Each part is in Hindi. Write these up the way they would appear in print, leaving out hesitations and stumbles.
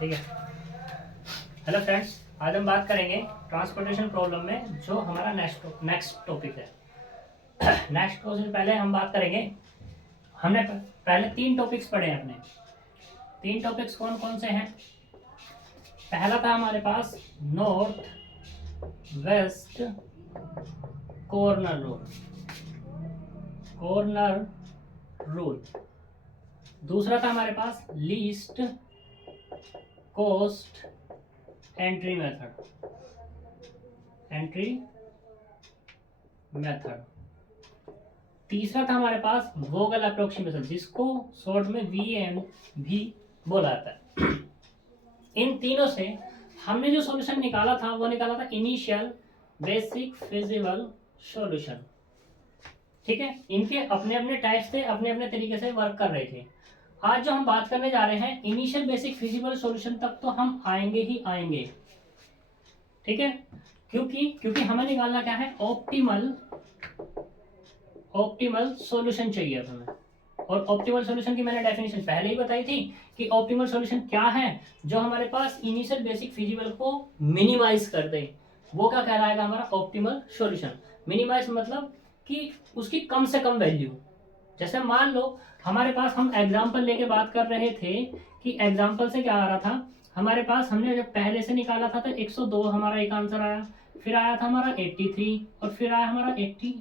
ठीक है। हेलो फ्रेंड्स, आज हम बात करेंगे ट्रांसपोर्टेशन प्रॉब्लम में जो हमारा नेक्स्ट टॉपिक है। नेक्स्ट क्वेश्चन पहले हम बात करेंगे। हमने पहले 3 टॉपिक्स पढ़े हैं अपने। 3 टॉपिक्स कौन कौन से हैं? पहला था हमारे पास नॉर्थ वेस्ट कॉर्नर रूल। दूसरा था हमारे पास लीस्ट कॉस्ट एंट्री मेथड। तीसरा था हमारे पास वोगल अप्रोक्सीमेशन, जिसको शॉर्ट में VAM भी बोला जाता है। इन तीनों से हमने जो सॉल्यूशन निकाला था वो निकाला था इनिशियल बेसिक फिजिबल सॉल्यूशन। ठीक है, इनके अपने अपने टाइप्स थे, अपने अपने तरीके से वर्क कर रहे थे। आज जो हम बात करने जा रहे हैं इनिशियल बेसिक फिजिबल सॉल्यूशन तक तो हम आएंगे ही आएंगे। ठीक है, क्योंकि हमें निकालना क्या है, ऑप्टिमल सॉल्यूशन चाहिए अब हमें। और ऑप्टिमल सॉल्यूशन की मैंने डेफिनेशन पहले ही बताई थी कि ऑप्टिमल सॉल्यूशन क्या है, जो हमारे पास इनिशियल बेसिक फिजिबल को मिनिमाइज कर दे, वो क्या कहलाएगा हमारा ऑप्टिमल सॉल्यूशन। मिनिमाइज मतलब कि उसकी कम से कम वैल्यू। जैसे मान लो हमारे पास, हम एग्जाम्पल लेके बात कर रहे थे कि एग्जाम्पल से क्या आ रहा था हमारे पास, हमने जब पहले से निकाला था तो 102 हमारा एक आंसर आया, फिर आया था हमारा 83 और फिर आया हमारा 80।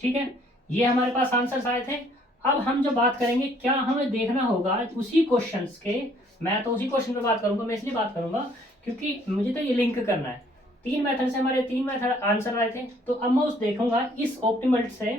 ठीक है, ये हमारे पास आंसर आए थे। अब हम जो बात करेंगे, क्या हमें देखना होगा उसी क्वेश्चंस के, मैं तो उसी क्वेश्चन पे बात करूंगा, मैं इसलिए बात करूंगा क्योंकि मुझे तो ये लिंक करना है। 3 मेथड से हमारे 3 मेथड आंसर आए थे, तो अब मैं उस देखूंगा इस ऑप्टिमल से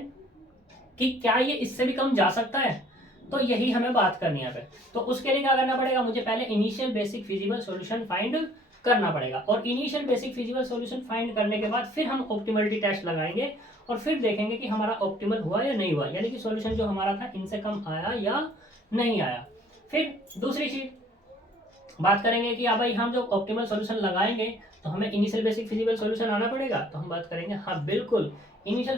कि क्या ये इससे भी कम जा सकता है। तो यही हमें बात करनी है। तो उसके लिए क्या करना पड़ेगा, मुझे पहले initial basic feasible solution find करना पड़ेगा, और initial basic feasible solution find करने के बाद फिर हम ऑप्टिमलिटी टेस्ट लगाएंगे और फिर देखेंगे कि हमारा ऑप्टिमल हुआ या नहीं हुआ, यानी कि सॉल्यूशन जो हमारा था इनसे कम आया या नहीं आया। फिर दूसरी चीज बात करेंगे कि भाई हम जो ऑप्टिमल सॉल्यूशन लगाएंगे तो हमें इनिशियल बेसिक फिजिबल सॉल्यूशन आना पड़ेगा। तो हम बात करेंगे हाँ बिल्कुल, इनिशियल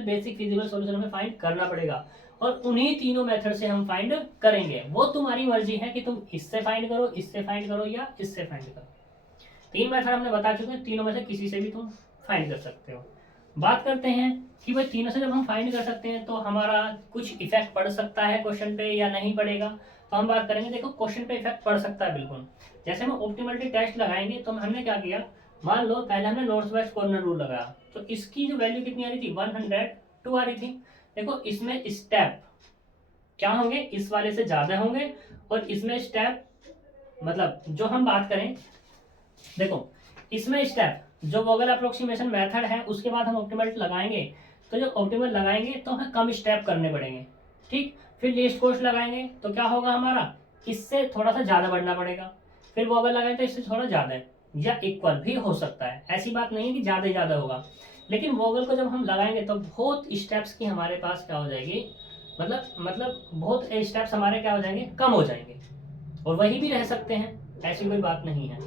बेसिक फिजिबल सॉल्यूशन हमें फाइंड करना पड़ेगा, और उन्हीं तीनों मेथड से हम फाइंड करेंगे। वो तुम्हारी मर्जी है कि तुम इससे फाइंड करो, इससे फाइंड करो या इससे फाइंड करो। 3 मेथड हमने बता चुके हैं, तीनों में से किसी से भी तुम फाइंड कर सकते हो। बात करते हैं कि भाई तीनों से जब हम फाइंड कर सकते हैं तो हमारा कुछ इफेक्ट पड़ सकता है क्वेश्चन पे या नहीं पड़ेगा। तो हम बात करेंगे, देखो क्वेश्चन पे इफेक्ट पड़ सकता है बिल्कुल। जैसे हम ऑप्टिमलिटी टेस्ट लगाएंगे तो हमने क्या किया, मान लो पहले हमने नॉर्थ वेस्ट कॉर्नर रूल लगाया, तो इसकी जो वैल्यू कितनी आ रही थी, 102 आ रही थी। देखो इसमें स्टेप क्या होंगे, इस वाले से ज्यादा होंगे, और इसमें स्टेप मतलब जो हम बात करें, देखो इसमें स्टेप जो वोगल अप्रोक्सीमेशन मेथड है उसके बाद हम ऑप्टिमल लगाएंगे, तो जो ऑप्टिमल लगाएंगे तो हमें कम स्टेप करने पड़ेंगे। ठीक, फिर लीस्ट कॉस्ट लगाएंगे तो क्या होगा हमारा, इससे थोड़ा सा ज्यादा बढ़ना पड़ेगा। फिर वोगल लगाएंगे तो इससे थोड़ा ज्यादा है या इक्वल भी हो सकता है, ऐसी बात नहीं है कि ज्यादा ही ज्यादा होगा। लेकिन वोगल को जब हम लगाएंगे तो बहुत स्टेप्स की हमारे पास क्या हो जाएगी, मतलब बहुत स्टेप्स हमारे क्या हो जाएंगे, कम हो जाएंगे, और वही भी रह सकते हैं, ऐसी कोई बात नहीं है।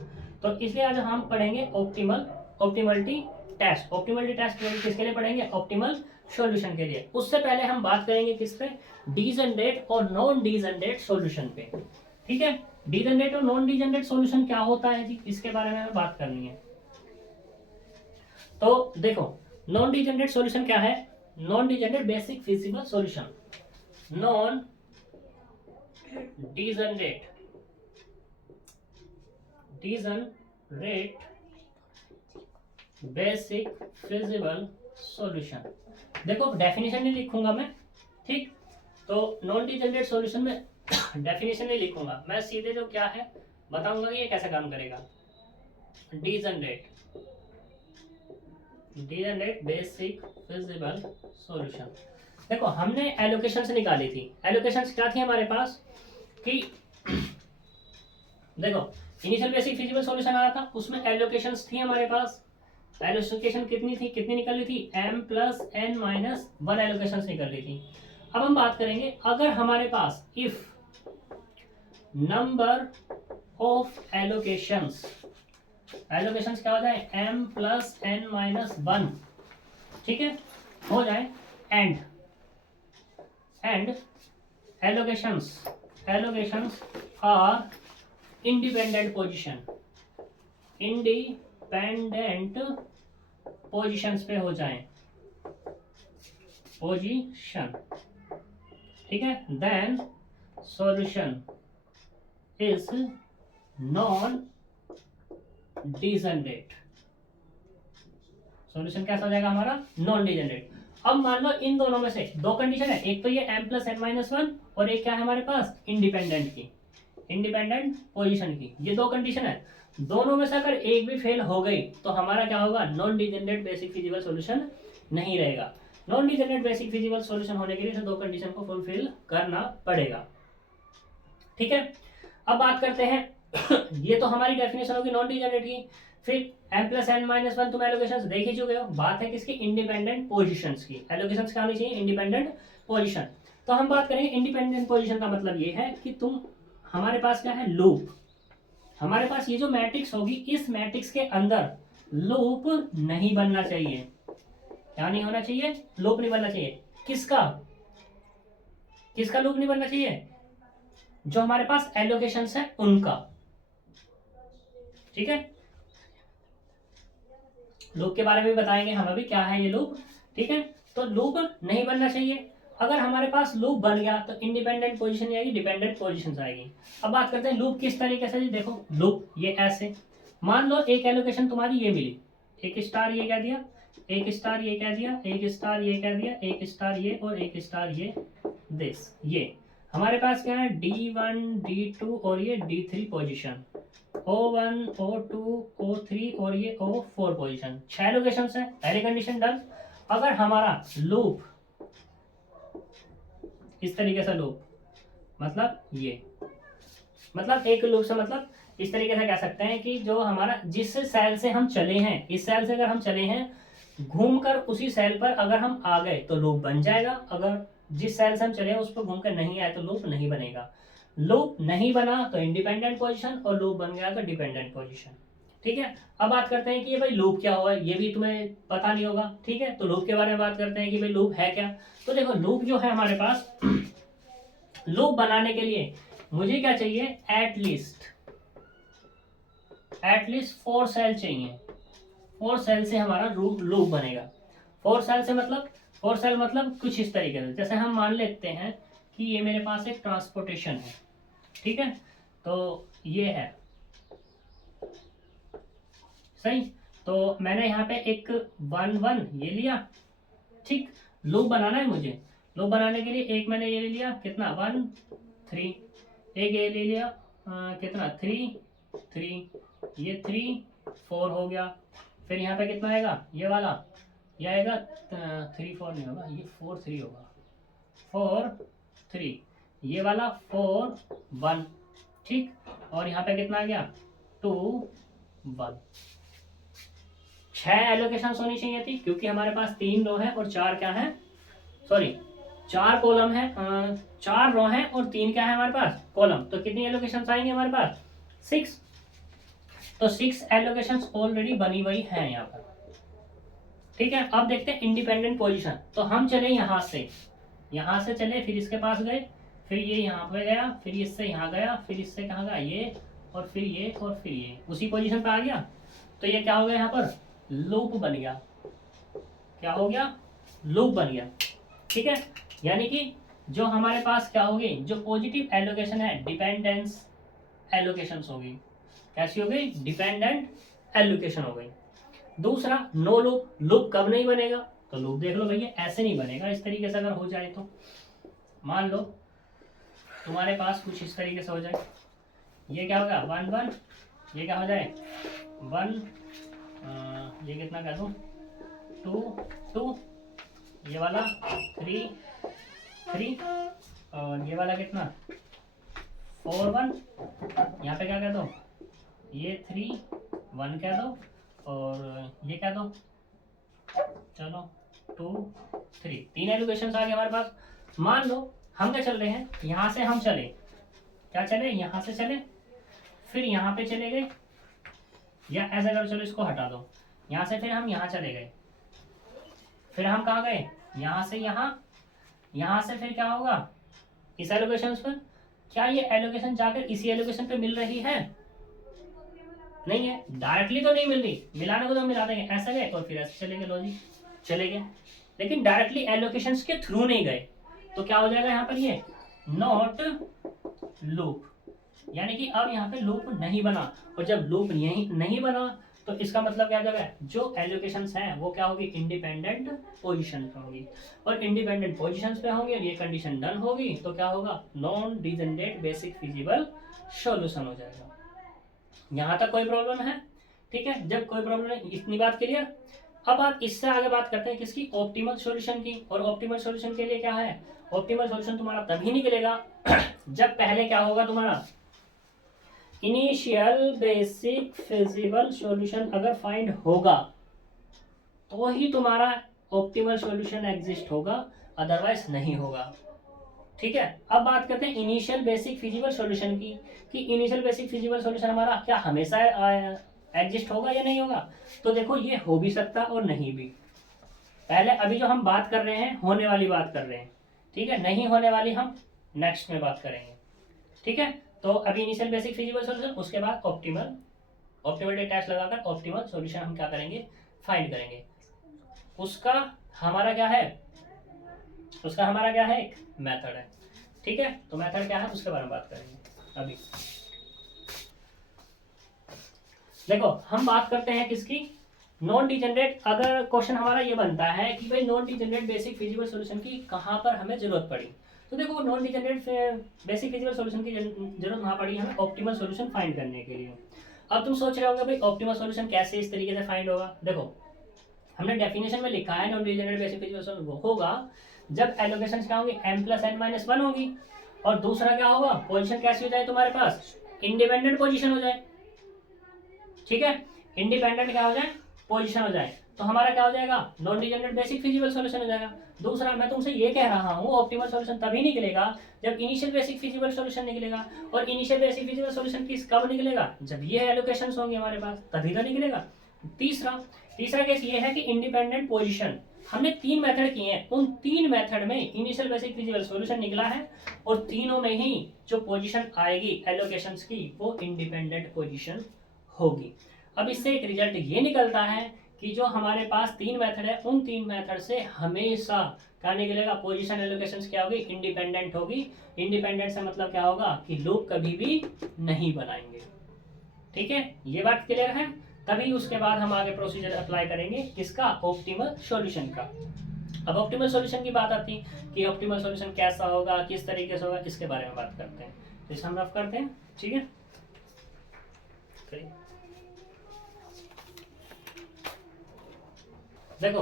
तो इसलिए आज हम पढ़ेंगे ऑप्टिमलिटी टेस्ट। ऑप्टिमलिटी टेस्ट किसके लिए पढ़ेंगे, ऑप्टिमल सॉल्यूशन के लिए। उससे पहले हम बात करेंगे किस पे, डीजनरेट और नॉन डीजनरेट सॉल्यूशन पे। ठीक है, डीजनरेट और नॉन डीजनरेट सॉल्यूशन क्या होता है जी, इसके बारे में हमें बात करनी है। तो देखो नॉन डीजनरेट सॉल्यूशन क्या है, non degenerate basic feasible solution, non degenerate basic feasible solution. देखो डेफिनेशन नहीं लिखूंगा मैं, ठीक, तो नॉन डीजनरेट सॉल्यूशन में डेफिनेशन नहीं लिखूंगा मैं, सीधे जो क्या है बताऊंगा कि ये कैसे काम करेगा। डीजनरेट बेसिक फिजिबल सॉल्यूशन, देखो हमने एलोकेशन से निकाली थी। एलोकेशन क्या थी हमारे पास कि देखो इनिशियल बेसिक फिजिबल सॉल्यूशन आ रहा था, उसमें एलोकेशंस थी हमारे पास। एलोकेशन कितनी थी, कितनी निकल रही थी, m+n-1 एलोकेशंस निकल रही थी। अब हम बात करेंगे, अगर हमारे पास इफ नंबर ऑफ एलोकेशंस क्या हो जाए, m+n-1, ठीक है, हो जाए, and allocations are independent position, independent positions पे हो जाएं, पोजीशन, ठीक है, then solution is non degenerate, solution कैसा हो जाएगा हमारा, नॉन डिजेनरेट। अब मान लो इन दोनों में से दो कंडीशन है, एक तो ये m plus n minus one और एक क्या है हमारे पास इंडिपेंडेंट की, इंडिपेंडेंट पोजीशन की, ये दो कंडीशन है। दोनों में से अगर एक भी फेल हो गई तो हमारा क्या होगा, non degenerate basic feasible solution नहीं रहेगा। Non degenerate basic feasible solution होने के लिए इसे दो कंडीशन को फुलफिल करना पड़ेगा, ठीक है। अब बात करते हैं ये तो हमारी डेफिनेशन होगी नॉन डिजेनरेट की। फिर m plus n minus one तुम एलोकेशन देख ही चुके हो, बात है किसकी, इंडिपेंडेंट पोजीशंस की। एलोकेशन क्या होनी चाहिए, इंडिपेंडेंट पोजीशन। तो हम बात करेंगे इंडिपेंडेंट पोजीशन का मतलब ये है कि तुम, हमारे पास क्या है, लूप, हमारे पास ये जो मैट्रिक्स होगी, इस मैट्रिक्स के अंदर लूप नहीं बनना चाहिए। क्या नहीं होना चाहिए, लूप नहीं बनना चाहिए। किसका, किसका लूप नहीं बनना चाहिए, जो हमारे पास एलोकेशंस है उनका, ठीक है। लूप के बारे में बताएंगे हम अभी, क्या है ये लूप, ठीक है। तो लूप नहीं बनना चाहिए। अगर हमारे पास लूप बन गया तो इंडिपेंडेंट पोजीशन आएगी, डिपेंडेंट पोजीशन आएगी। अब बात करते हैं लूप किस तरीके से। जी देखो लूप ये ऐसे, मान लो एक एलोकेशन तुम्हारी ये मिली, एक स्टार ये क्या दिया, एक स्टार ये क्या दिया, एक स्टार ये क्या दिया, एक स्टार ये और एक स्टार ये, दिस, ये हमारे पास क्या है, D1 D2 और ये D3 position, O1 O2 O3 और ये O4 पोजीशन, 6 लोकेशन है। पहली कंडीशन डन। अगर हमारा लूप इस तरीके से, लूप मतलब ये, मतलब एक लूप से मतलब इस तरीके से कह सकते हैं कि जो हमारा, जिस सेल से हम चले हैं, इस सेल से अगर हम चले हैं, घूमकर उसी सेल पर अगर हम आ गए तो लूप बन जाएगा। अगर जिस सेल से हम चले हैं उस पर घूमकर नहीं आए तो लूप नहीं बनेगा। लूप नहीं बना तो इंडिपेंडेंट पोजीशन, और लूप बन गया तो डिपेंडेंट पोजीशन, ठीक है। अब बात करते हैं कि ये भाई लूप क्या हुआ है, ये भी तुम्हें पता नहीं होगा, ठीक है। तो लूप के बारे में बात करते हैं कि भाई लूप है क्या। तो देखो लूप जो है हमारे पास, लूप बनाने के लिए मुझे क्या चाहिए, एटलीस्ट 4 सेल चाहिए। 4 सेल से हमारा लूप बनेगा। 4 सेल से मतलब, 4 सेल मतलब कुछ इस तरीके से, जैसे हम मान लेते हैं कि ये मेरे पास एक ट्रांसपोर्टेशन है, ठीक है। तो ये है सही। तो मैंने यहाँ पे एक 1 1 ये लिया, ठीक। लूप बनाना है मुझे, लूप बनाने के लिए एक मैंने ये ले लिया, कितना 1 3, एक ये ले लिया कितना 3 3, ये 3 4 हो गया। फिर यहाँ पे कितना आएगा, ये वाला, ये आएगा 3 4 नहीं होगा, ये 4 3 होगा, 4 3, ये वाला 4 1, ठीक। और यहाँ पे कितना आ गया 2 1। 6 एलोकेशन होनी चाहिए थी, क्योंकि हमारे पास 3 रो है और 4 क्या है, सॉरी 4 कॉलम है, 4 रो है और 3 क्या है हमारे पास, कॉलम। तो कितनी एलोकेशन आएंगे हमारे पास, 6। तो 6 एलोकेशन ऑलरेडी बनी हुई है यहाँ पर, ठीक है। अब देखते हैं इंडिपेंडेंट पोजीशन। तो हम चले यहाँ से चले, फिर इसके पास गए, फिर ये यहाँ पे गया, फिर इससे यहाँ गया, फिर इससे कहाँ गया, ये, और फिर ये, और फिर ये, उसी पोजीशन पे आ गया। तो ये क्या हो गया, यहाँ पर लूप बन गया। क्या हो गया, लूप बन गया, ठीक है। यानी कि जो हमारे पास क्या होगी, जो पॉजिटिव एलोकेशन है, डिपेंडेंस एलोकेशन होगी। कैसी हो गई, डिपेंडेंट एलोकेशन हो गई। दूसरा नो लूप, लूप कब नहीं बनेगा, तो लूप देख लो भैया, ऐसे नहीं बनेगा, इस तरीके से अगर हो जाए तो, मान लो तुम्हारे पास कुछ इस तरीके से हो जाए, ये क्या होगा 1 1, ये क्या हो जाए 1, ये कितना कह दूं 2 2, ये वाला 3 3, और ये वाला कितना 4 1, यहाँ पे क्या कह दो, ये 3 1 कह दो, और ये कह दो, चलो 2 3, 3 एलोकेशन आ गए हमारे पास। मान लो हम क्या चल रहे हैं, यहाँ से हम चले, क्या चले, यहाँ से चले, फिर यहाँ पे चले गए, या ऐसा करो, चलो इसको हटा दो, यहाँ से फिर हम यहाँ चले गए, फिर हम कहाँ गए, यहाँ से यहाँ, यहाँ से फिर क्या होगा इस एलोकेशन पर, क्या ये एलोकेशन जाकर इसी एलोकेशन पे मिल रही है? नहीं है, डायरेक्टली तो नहीं मिल रही, मिलाने को तो मिला देंगे, ऐसा गए और फिर ऐसे चलेंगे, लॉजिक चले गए, लेकिन डायरेक्टली एलोकेशंस के थ्रू नहीं गए, तो क्या हो जाएगा यहाँ पर ये नॉट लूप, यानी कि अब यहाँ पे लूप नहीं बना, और जब लूप यही नहीं बना तो इसका मतलब क्या जाएगा, जो एलोकेशंस हैं वो क्या होगी, इंडिपेंडेंट पोजीशन पे होगी, और इंडिपेंडेंट पोजीशंस पे होंगे और ये कंडीशन डन होगी तो क्या होगा, non degenerate basic feasible solution हो जाएगा। यहाँ तक कोई प्रॉब्लम है? ठीक है, जब कोई प्रॉब्लम नहीं, इतनी बात क्लियर। अब आप इससे आगे बात करते हैं किसकी, ऑप्टिमल सॉल्यूशन की, और ऑप्टिमल सॉल्यूशन के लिए क्या है, ऑप्टिमल सॉल्यूशन तुम्हारा तभी निकलेगा जब पहले क्या होगा, तुम्हारा इनिशियल बेसिक फिजिबल सॉल्यूशन अगर फाइंड होगा तो ही तुम्हारा ऑप्टिमल सॉल्यूशन एग्जिस्ट होगा, अदरवाइज नहीं होगा। ठीक है, अब बात करते हैं इनिशियल बेसिक फिजिबल सॉल्यूशन की, कि इनिशियल बेसिक फिजिबल सॉल्यूशन हमारा क्या हमेशा एग्जिस्ट होगा या नहीं होगा? तो देखो ये हो भी सकता और नहीं भी। पहले अभी जो हम बात कर रहे हैं होने वाली बात कर रहे हैं, ठीक है, नहीं होने वाली हम नेक्स्ट में बात करेंगे। ठीक है, तो अभी इनिशियल बेसिक फिजिबल सॉल्यूशन, उसके बाद ऑप्टिमल अटैच लगाकर ऑप्टिमल सॉल्यूशन हम क्या करेंगे, फाइंड करेंगे। उसका हमारा क्या है, एक मेथड है। ठीक है, तो मेथड क्या है उसके बारे में बात करेंगे अभी। देखो हम बात करते हैं किसकी, नॉन डिजेनरेट। अगर क्वेश्चन हमारा ये बनता है कि भाई non degenerate basic feasible solution की कहाँ पर हमें जरूरत पड़ी, तो देखो non degenerate basic feasible solution की जरूरत वहाँ पड़ी हमें ऑप्टिमल सॉल्यूशन फाइंड करने के लिए। अब तुम सोच रहे होगे भाई ऑप्टिमल सॉल्यूशन कैसे इस तरीके से फाइंड होगा। देखो हमने डेफिनेशन में लिखा है non degenerate basic feasible solution वो होगा जब एलोकेशन क्या होंगी, m+n-1 होगी, और दूसरा क्या होगा, पोजीशन कैसी हो जाए तुम्हारे पास, इंडिपेंडेंट पोजीशन हो जाए। ठीक है, इंडिपेंडेंट क्या हो जाए, पोजीशन हो जाए, तो हमारा क्या हो जाएगा, non degenerate basic feasible solution हो जाएगा। दूसरा मैं तुमसे ये कह रहा हूँ ऑप्टिमल सॉल्यूशन तभी निकलेगा जब इनिशियल बेसिक फिजिबल सॉल्यूशन निकलेगा, और इनिशियल बेसिक फिजिबल सॉल्यूशन किस कब निकलेगा, जब ये एलोकेशंस होंगे हमारे पास तभी तो निकलेगा। तीसरा केस ये है कि इंडिपेंडेंट पोजीशन, हमने 3 मेथड किए हैं, उन 3 मेथड में इनिशियल बेसिक फिजिबल सॉल्यूशन निकला है, और तीनों में ही जो पोजीशन आएगी एलोकेशंस की वो इंडिपेंडेंट पोजीशन होगी। अब इससे एक रिजल्ट ये निकलता है कि जो हमारे पास 3 मेथड है उन 3 मेथड से हमेशा क्या निकलेगा, पोजीशन एलोकेशंस क्या होगी, इंडिपेंडेंट होगी। इंडिपेंडेंट से मतलब क्या होगा कि लूप कभी भी नहीं बनाएंगे। ठीक है, ये बात क्लियर है। तभी उसके बाद हम आगे प्रोसीजर अप्लाई करेंगे किसका, ऑप्टिमल सॉल्यूशन का। अब ऑप्टिमल सॉल्यूशन की बात आती है कि ऑप्टिमल सॉल्यूशन कैसा होगा, किस तरीके से होगा, इसके बारे में बात करते हैं। तो इसे हम रफ करते हैं। ठीक है, देखो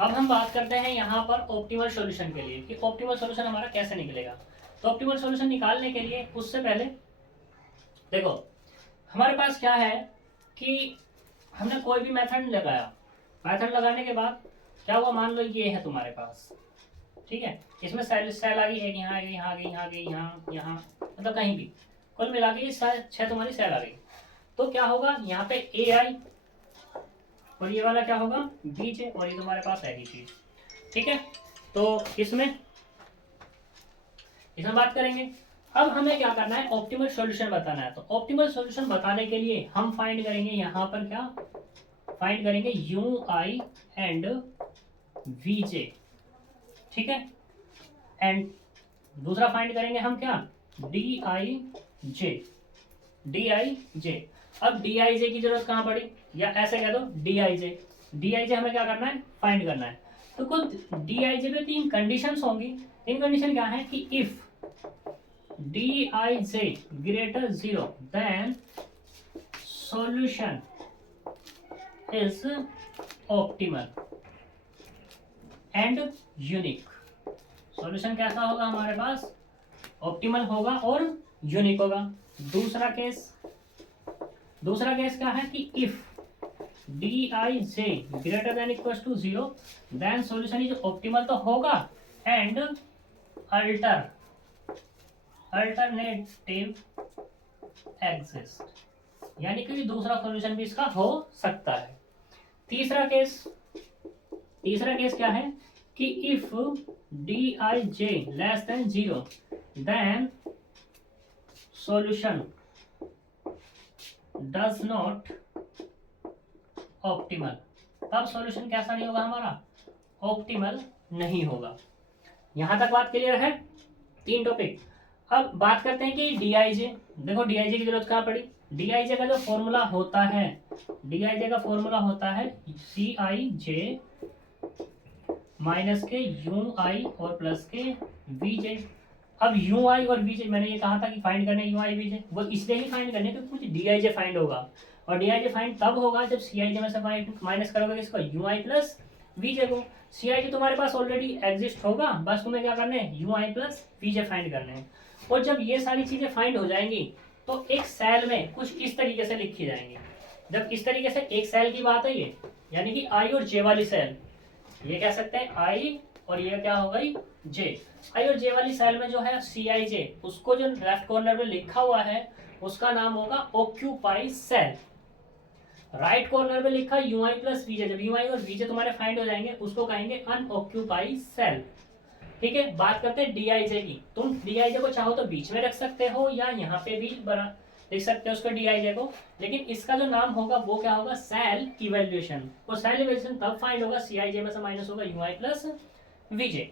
अब हम बात करते हैं यहाँ पर ऑप्टिमल सॉल्यूशन के लिए कि ऑप्टिमल सॉल्यूशन हमारा कैसे निकलेगा। तो ऑप्टिमल सॉल्यूशन निकालने के लिए उससे पहले देखो हमारे पास क्या है कि हमने कोई भी मेथड लगाया, मेथड लगाने के बाद क्या हुआ, मान लो ये है तुम्हारे पास, ठीक है, इसमें सेल आ गई, एक यहाँ आ गई, यहाँ आ गई, यहाँ आ गई, यहाँ मतलब कहीं भी, कुल मिला के 6 तुम्हारी सेल आ गई। तो क्या होगा, यहाँ पे ए आई और ये वाला क्या होगा, बीच है, और ये तुम्हारे पास है ही चीज। ठीक है, तो इसमें बात करेंगे। अब हमें क्या करना है, ऑप्टिमल सॉल्यूशन बताना है। तो ऑप्टिमल सॉल्यूशन बताने के लिए हम फाइंड करेंगे यहाँ पर क्या, फाइंड करेंगे यू आई एंड वी जे। ठीक है, एंड दूसरा फाइंड करेंगे हम क्या, डी आई जे। अब डी आई जे की जरूरत कहाँ पड़ी, या ऐसे कह दो डी आई जे हमें क्या करना है, फाइंड करना है। तो कुछ डी आई जे पे 3 कंडीशंस होंगी। 3 कंडीशन क्या है कि if dij greater 0 then solution is optimal and unique। Solution कैसा होगा हमारे पास, ऑप्टिमल होगा और यूनिक होगा। दूसरा केस क्या है कि if dij greater than equals to 0 then solution is optimal तो होगा एंड अल्टरनेटिव एग्जिस्ट, यानी कि दूसरा सॉल्यूशन भी इसका हो सकता है। तीसरा केस क्या है कि if d i j less than 0 then solution does not optimal, तब सॉल्यूशन कैसा नहीं होगा हमारा, ऑप्टिमल नहीं होगा। यहां तक बात क्लियर है, 3 टॉपिक। अब बात करते हैं कि डीआईजे। देखो डीआईजे की जरूरत कहाँ पड़ी, डीआईजे का जो फॉर्मूला होता है, डीआईजे का फॉर्मूला होता है सी आई जे माइनस के यू आई और प्लस के वी जे। अब यू आई और वी जे मैंने ये कहा था कि फाइंड करने यू आई वी जे, वो इसलिए ही फाइंड करने क्योंकि कुछ डी आई जे फाइंड होगा, और डी आई जे फाइंड तब होगा जब सी आई जे में से माइनस करोगे किसको, यू आई प्लस वी जे को। सी आई जे तुम्हारे पास ऑलरेडी एग्जिस्ट होगा, बस तुम्हें क्या करना है, u i plus v j find करने हैं। और जब ये सारी चीजें फाइंड हो जाएंगी तो एक सेल में कुछ इस तरीके से लिखी जाएंगी। जब इस तरीके से एक सेल की बात है ये, यानी कि आई और जे वाली सेल, ये कह सकते हैं आई और ये क्या हो गई जे। आई और जे वाली सेल में जो है सी आई जे, उसको जो लेफ्ट कॉर्नर में लिखा हुआ है उसका नाम होगा ऑक्यूपाई सेल। राइट कॉर्नर में लिखा यू आई प्लस वीजे, जब यू आई और वीजे तुम्हारे फाइंड हो जाएंगे उसको कहेंगे अनऑक्यूपाई सेल। ठीक है, बात करते हैं डीआईजे की। तुम डीआईजे को चाहो तो बीच में रख सकते हो या यहाँ पे भी बना लिख सकते हो उसको डीआईजे को, लेकिन इसका जो नाम होगा वो क्या होगा, सेल इवैल्यूएशन। और सेल इवैल्यूएशन तब फाइंड होगा सीआईजे में से माइनस होगा यू आई प्लस वीजे।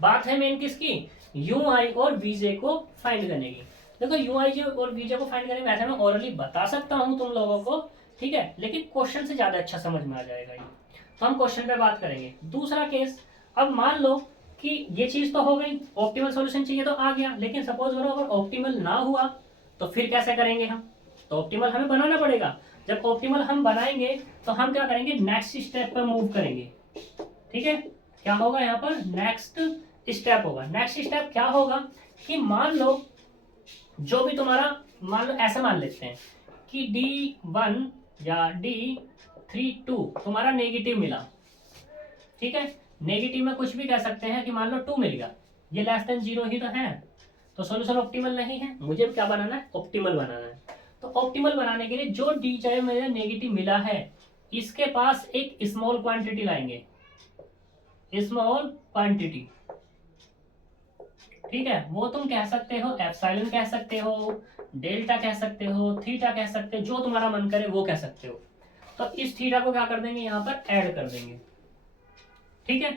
बात है मेन किसकी, यू आई और वीजे को फाइंड करने की। देखो यू आई जे और वीजे को फाइंड करने में वैसे मैं ओरली बता सकता हूँ तुम लोगों को, ठीक है, लेकिन क्वेश्चन से ज्यादा अच्छा समझ में आ जाएगा ये, तो हम क्वेश्चन पे बात करेंगे। दूसरा केस, अब मान लो कि ये चीज तो हो गई, ऑप्टिमल सॉल्यूशन चाहिए तो आ गया, लेकिन सपोज करो अगर ऑप्टिमल ना हुआ तो फिर कैसे करेंगे हम, तो ऑप्टिमल हमें बनाना पड़ेगा। जब ऑप्टिमल हम बनाएंगे तो हम क्या करेंगे, नेक्स्ट स्टेप पर मूव करेंगे। ठीक है, क्या होगा यहाँ पर, नेक्स्ट स्टेप होगा। नेक्स्ट स्टेप क्या होगा कि मान लो जो भी तुम्हारा, मान लो ऐसे मान लेते हैं कि D1 या D32 तुम्हारा नेगेटिव मिला। ठीक है, नेगेटिव में कुछ भी कह सकते हैं कि मान लो 2 मिल गया, ये लेस देन 0 ही तो है, तो सॉल्यूशन ऑप्टिमल नहीं है। मुझे क्या बनाना है, ऑप्टिमल बनाना है। तो ऑप्टिमल बनाने के लिए जो डी चाहे मुझे नेगेटिव मिला है, इसके पास एक स्मॉल क्वांटिटी लाएंगे, स्मॉल क्वांटिटी। ठीक है, वो तुम कह सकते हो एप्सिलॉन कह सकते हो, डेल्टा कह सकते हो, थीटा कह सकते हो, जो तुम्हारा मन करे वो कह सकते हो। तो इस थीटा को क्या कर देंगे, यहाँ पर ऐड कर देंगे। ठीक है,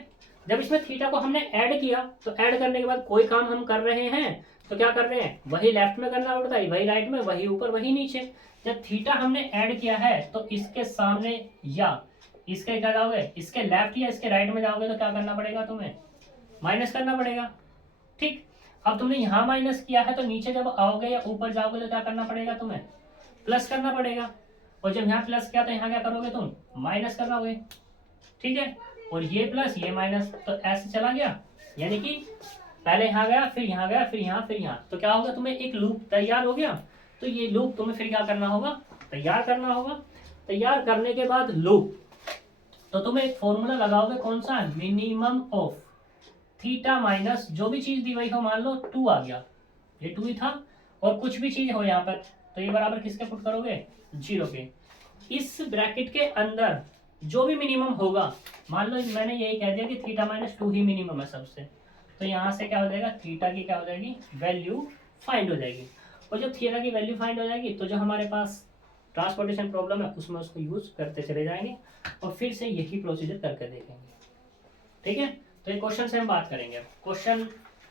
जब इसमें थीटा को हमने ऐड किया तो ऐड करने के बाद कोई काम हम कर रहे हैं तो क्या कर रहे हैं, वही लेफ्ट में करना पड़ता है, वही राइट में, वही ऊपर वही नीचे। जब थीटा हमने ऐड किया है तो इसके सामने या इसके क्या जाओगे, इसके लेफ्ट या इसके राइट में जाओगे तो क्या करना पड़ेगा तुम्हें, माइनस करना पड़ेगा। ठीक, अब तुमने यहाँ माइनस किया है तो नीचे जब आओगे या ऊपर जाओगे तो क्या करना पड़ेगा तुम्हें, प्लस करना पड़ेगा। और जब यहाँ प्लस किया तो यहाँ क्या करोगे तुम, माइनस करना। ठीक है, और ये प्लस ये माइनस, तो ऐसे चला गया, यानी कि पहले यहाँ गया फिर यहाँ गया फिर यहाँ फिर यहाँ, तो क्या होगा, तुम्हें एक लूप तैयार हो गया। तो ये लूप तुम्हें फिर क्या करना होगा, तैयार करना होगा। तैयार करने के बाद लूप, तो तुम्हें एक फॉर्मूला लगाओगे, कौन सा, मिनिमम ऑफ थीटा माइनस जो भी चीज दी हुई हो, मान लो 2 आ गया, ये 2 ही था, और कुछ भी चीज हो यहाँ पर, तो ये बराबर किसके पुट करोगे, 0 के। इस ब्रैकेट के अंदर जो भी मिनिमम होगा, मान लो मैंने यही कह दिया कि थीटा माइनस 2 ही मिनिमम है सबसे, तो यहाँ से क्या हो जाएगा, थीटा की क्या हो जाएगी, वैल्यू फाइंड हो जाएगी। और जब थीटा की वैल्यू फाइंड हो जाएगी तो जो हमारे पास ट्रांसपोर्टेशन प्रॉब्लम है उसमें उसको यूज करते चले जाएंगे और फिर से यही प्रोसीजर करके देखेंगे। ठीक है, तो ये क्वेश्चन से हम बात करेंगे। क्वेश्चन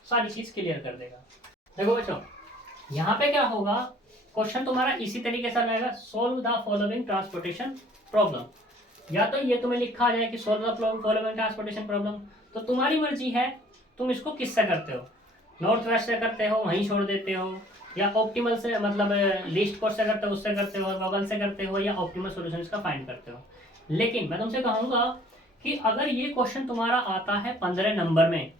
सारी चीज क्लियर कर देगा। देखो बच्चों, यहाँ पे क्या होगा, क्वेश्चन तुम्हारा इसी तरीके से रहेगा, solve the following transportation problem. या तो ये तुम्हें लिखा आ जाए कि solve the following transportation problem, तो तुम्हारी मर्जी है तुम इसको किससे करते हो, नॉर्थ वेस्ट से करते हो वहीं छोड़ देते हो, या ऑप्टिमल से मतलब लीस्ट कॉस्ट से करते हो उससे करते हो, बबल से करते हो, या ऑप्टिमल सॉल्यूशन इसका फाइंड करते हो। लेकिन मैं तुमसे कहूंगा कि अगर ये क्वेश्चन तुम्हारा आता है 15 नंबर में,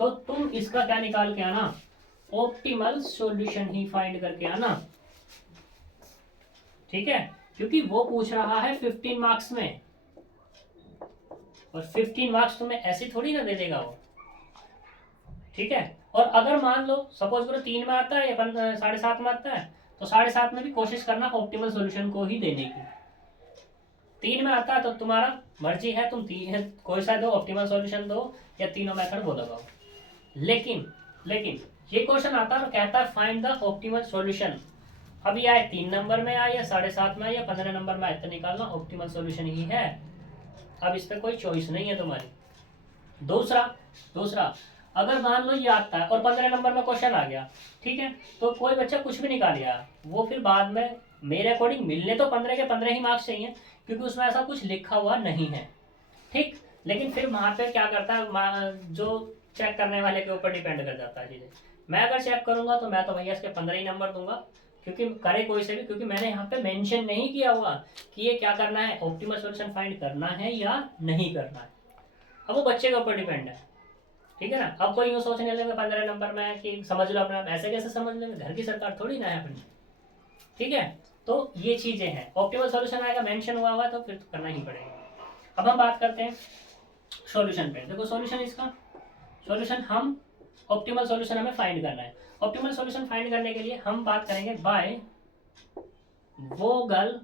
तो तुम इसका क्या निकाल के आना, ऑप्टिमल सॉल्यूशन ही फाइंड करके आना। ठीक है, क्योंकि वो पूछ रहा है 15 मार्क्स में, और 15 मार्क्स तुम्हें ऐसे थोड़ी ना दे देगा वो। ठीक है, और अगर मान लो सपोज करो 3 में आता है या 7.5 में आता है, तो 7.5 में भी कोशिश करना ऑप्टिमल सॉल्यूशन को ही देने की। 3 में आता है तो तुम्हारा मर्जी है, तुम कोई सा दो, ऑप्टिमल सॉल्यूशन दो या तीनों मेथड वो लगाओ। लेकिन ये क्वेश्चन आता है और कहता है फाइंड द ऑप्टिमल सॉल्यूशन। अब ये आए 3 नंबर में आए या 7.5 में आए या 15 नंबर में आए, तो निकालना ऑप्टिमल सॉल्यूशन ही है। अब इस पर कोई चॉइस नहीं है तुम्हारी। दूसरा अगर मान लो ये आता है और 15 नंबर में क्वेश्चन आ गया, ठीक है, तो कोई बच्चा कुछ भी निकाल लिया, वो फिर बाद में मेरे अकॉर्डिंग मिलने तो 15 के 15 ही मार्क्स चाहिए, क्योंकि उसमें ऐसा कुछ लिखा हुआ नहीं है, ठीक। लेकिन फिर वहां पे क्या करता है, जो चेक करने वाले के ऊपर डिपेंड कर जाता है चीजें। मैं अगर चेक करूंगा तो मैं तो भैया इसके 15 ही नंबर दूंगा, क्योंकि करे कोई से भी, क्योंकि मैंने यहाँ पे मेंशन नहीं किया हुआ कि ये क्या करना है, ऑप्टिमल सॉल्यूशन फाइंड करना है या नहीं करना है। अब वो बच्चे के ऊपर डिपेंड है, ठीक है ना। अब कोई यूँ सोचने लगे 15 नंबर में कि समझ लो अपना, ऐसे कैसे समझ लेंगे, घर की सरकार थोड़ी ना है अपनी, ठीक है। तो ये चीजें हैं, ऑप्टिमल सॉल्यूशन आएगा मेंशन हुआ हुआ तो फिर तो करना ही पड़ेगा। अब हम बात करते हैं सॉल्यूशन पे। देखो सॉल्यूशन, इसका सॉल्यूशन हम ऑप्टिमल सॉल्यूशन हमें फाइंड करना है। ऑप्टिमल सॉल्यूशन फाइंड करने के लिए हम बात करेंगे बाय वोगल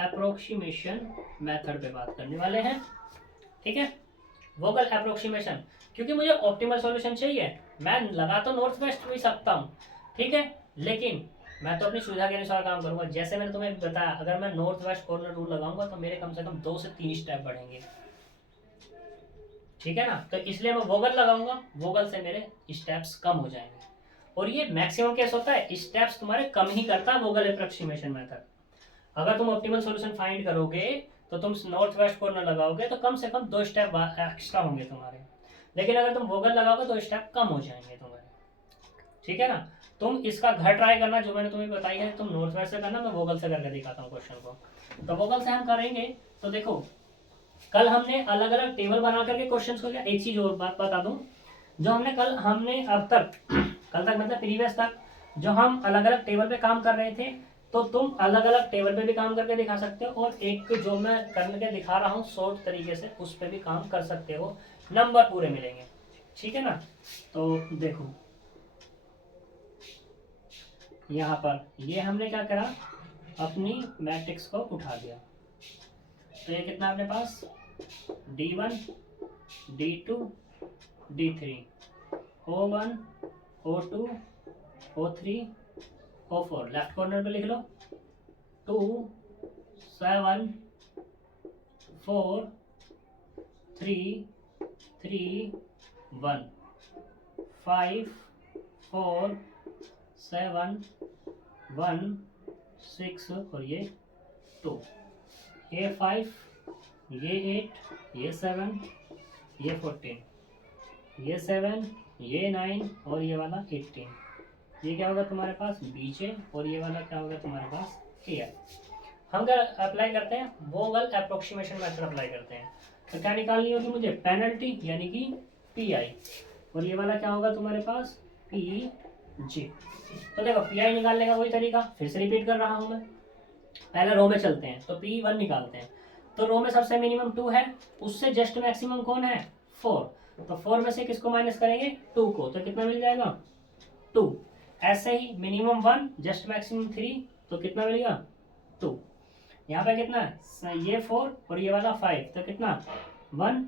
अप्रोक्सीमेशन मेथड पे बात करने वाले हैं, ठीक है। वोगल अप्रोक्सीमेशन, क्योंकि मुझे ऑप्टिमल सॉल्यूशन चाहिए। मैं लगा तो नॉर्थ वेस्ट भी सकता हूँ, ठीक है, लेकिन मैं तो अपनी सुविधा के अनुसार काम करूंगा। जैसे मैंने तुम्हें बताया, अगर मैं नॉर्थ वेस्ट कॉर्नर रूल लगाऊंगा तो मेरे कम से कम 2 से 3 स्टेप बढ़ेंगे, ठीक है ना। तो इसलिए मैं वोगल लगाऊंगा, वोगल से मेरे स्टेप्स कम हो जाएंगे। और ये मैक्सिमम केस होता है, स्टेप्स तुम्हारे कम ही करता है वोगल अप्रोक्सीमेशन मेथड। अगर तुम ऑप्टिमल सॉल्यूशन फाइंड करोगे तो तुम नॉर्थ वेस्ट कॉर्नर लगाओगे तो कम से कम 2 स्टेप एक्स्ट्रा होंगे तुम्हारे, लेकिन अगर तुम वोगल लगाओगे तो स्टेप कम हो जाएंगे तुम्हारे, ठीक है ना। तुम इसका घर ट्राई करना, जो मैंने तुम्हें बताई है, तुम नॉर्थ वेस्ट से करना, मैं वोगल से करके दिखाता हूँ क्वेश्चन को। तो वोगल से हम करेंगे तो देखो, कल हमने अलग अलग टेबल बना करके क्वेश्चन को किया। एक चीज और बात बता दूं, जो हमने अब तक कल तक मतलब प्रीवियस तक जो हम अलग अलग टेबल पे काम कर रहे थे, तो तुम अलग अलग टेबल पे भी काम करके दिखा सकते हो, और एक जो मैं करके दिखा रहा हूँ शॉर्ट तरीके से, उस पर भी काम कर सकते हो, नंबर पूरे मिलेंगे, ठीक है ना। तो देखो यहाँ पर ये हमने क्या करा, अपनी मैट्रिक्स को उठा दिया। तो ये कितना अपने पास, D1 D2 D3, O1 O2 O3 O4, left corner पे लिख लो 2 7 4 3 3 1 5 4 7 1 6 और ये 2, ये 5 ये 8 ये 7 ये 14 ये 7 ये 9 और ये वाला 18। ये क्या होगा तुम्हारे पास बीजे, और ये वाला क्या होगा तुम्हारे पास ए। हम क्या अप्लाई करते हैं, वोगल अप्रोक्सीमेशन मेथड अप्लाई करते हैं। तो क्या निकालनी होगी मुझे, पेनल्टी यानी कि PI, और ये वाला क्या होगा तुम्हारे पास PG। तो देखो PI निकालने का वही तरीका फिर से रिपीट कर रहा हूँ मैं। पहले रो में चलते हैं तो P1 निकालते हैं। तो रो में सबसे मिनिमम 2 है, उससे जस्ट मैक्सिमम कौन है 4। तो 4 में से किसको माइनस करेंगे 2 को, तो कितना मिल जाएगा 2। ऐसे ही मिनिमम 1 जस्ट मैक्सिमम 3, तो कितना मिलेगा 2। यहाँ पे कितना है, ये 4 और ये वाला 5, तो कितना 1,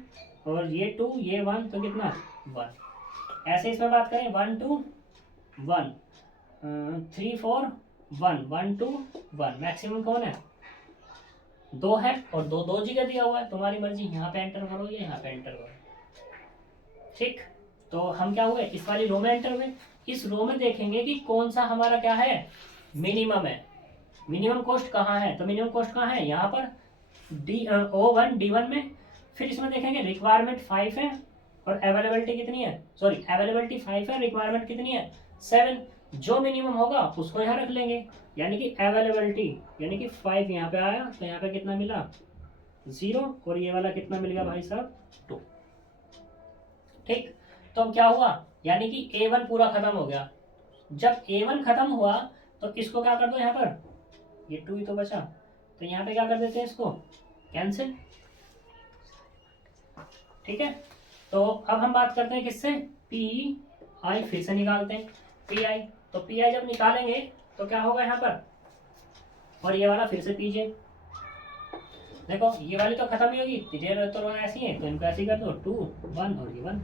और ये 2 ये 1, तो कितना 1। ऐसे इसमें बात करें 1 2 1 3 4 1 1 2 1, मैक्सिमम कौन है 2 है, और 2 जगह दिया हुआ है, तुम्हारी मर्जी, यहाँ पे एंटर करो या यहाँ पे एंटर करो, ठीक। तो हम क्या हुए, इस वाली रो में एंटर हुए। इस रो में देखेंगे कि कौन सा हमारा क्या है मिनिमम है, मिनिमम कॉस्ट कहाँ है। तो मिनिमम कॉस्ट कहाँ है, यहाँ पर O1 D1 में। फिर इसमें देखेंगे रिक्वायरमेंट 5 है और अवेलेबिलिटी कितनी है, सॉरी अवेलेबिलिटी 5 है, रिक्वायरमेंट कितनी है 7। जो मिनिमम होगा उसको यहाँ रख लेंगे, यानी कि अवेलेबिलिटी यानी कि 5 यहाँ पे आया, तो यहाँ पे कितना मिला 0, और ये वाला कितना मिल गया भाई साहब 2, ठीक। तो अब क्या हुआ, यानी कि A1 पूरा खत्म हो गया। जब A1 खत्म हुआ तो इसको क्या कर दो, यहाँ पर ये 2 ही तो बचा, तो यहाँ पे क्या कर देते हैं इसको कैंसिल, ठीक है। तो अब हम बात करते हैं किससे, PI फिर से निकालते हैं PI। तो PI जब निकालेंगे तो क्या होगा यहाँ पर, और ये वाला फिर से PJ। देखो ये वाली तो खत्म ही होगी, तो ऐसी है तो इनको ऐसे ही कर दो 2 1 और ये 1,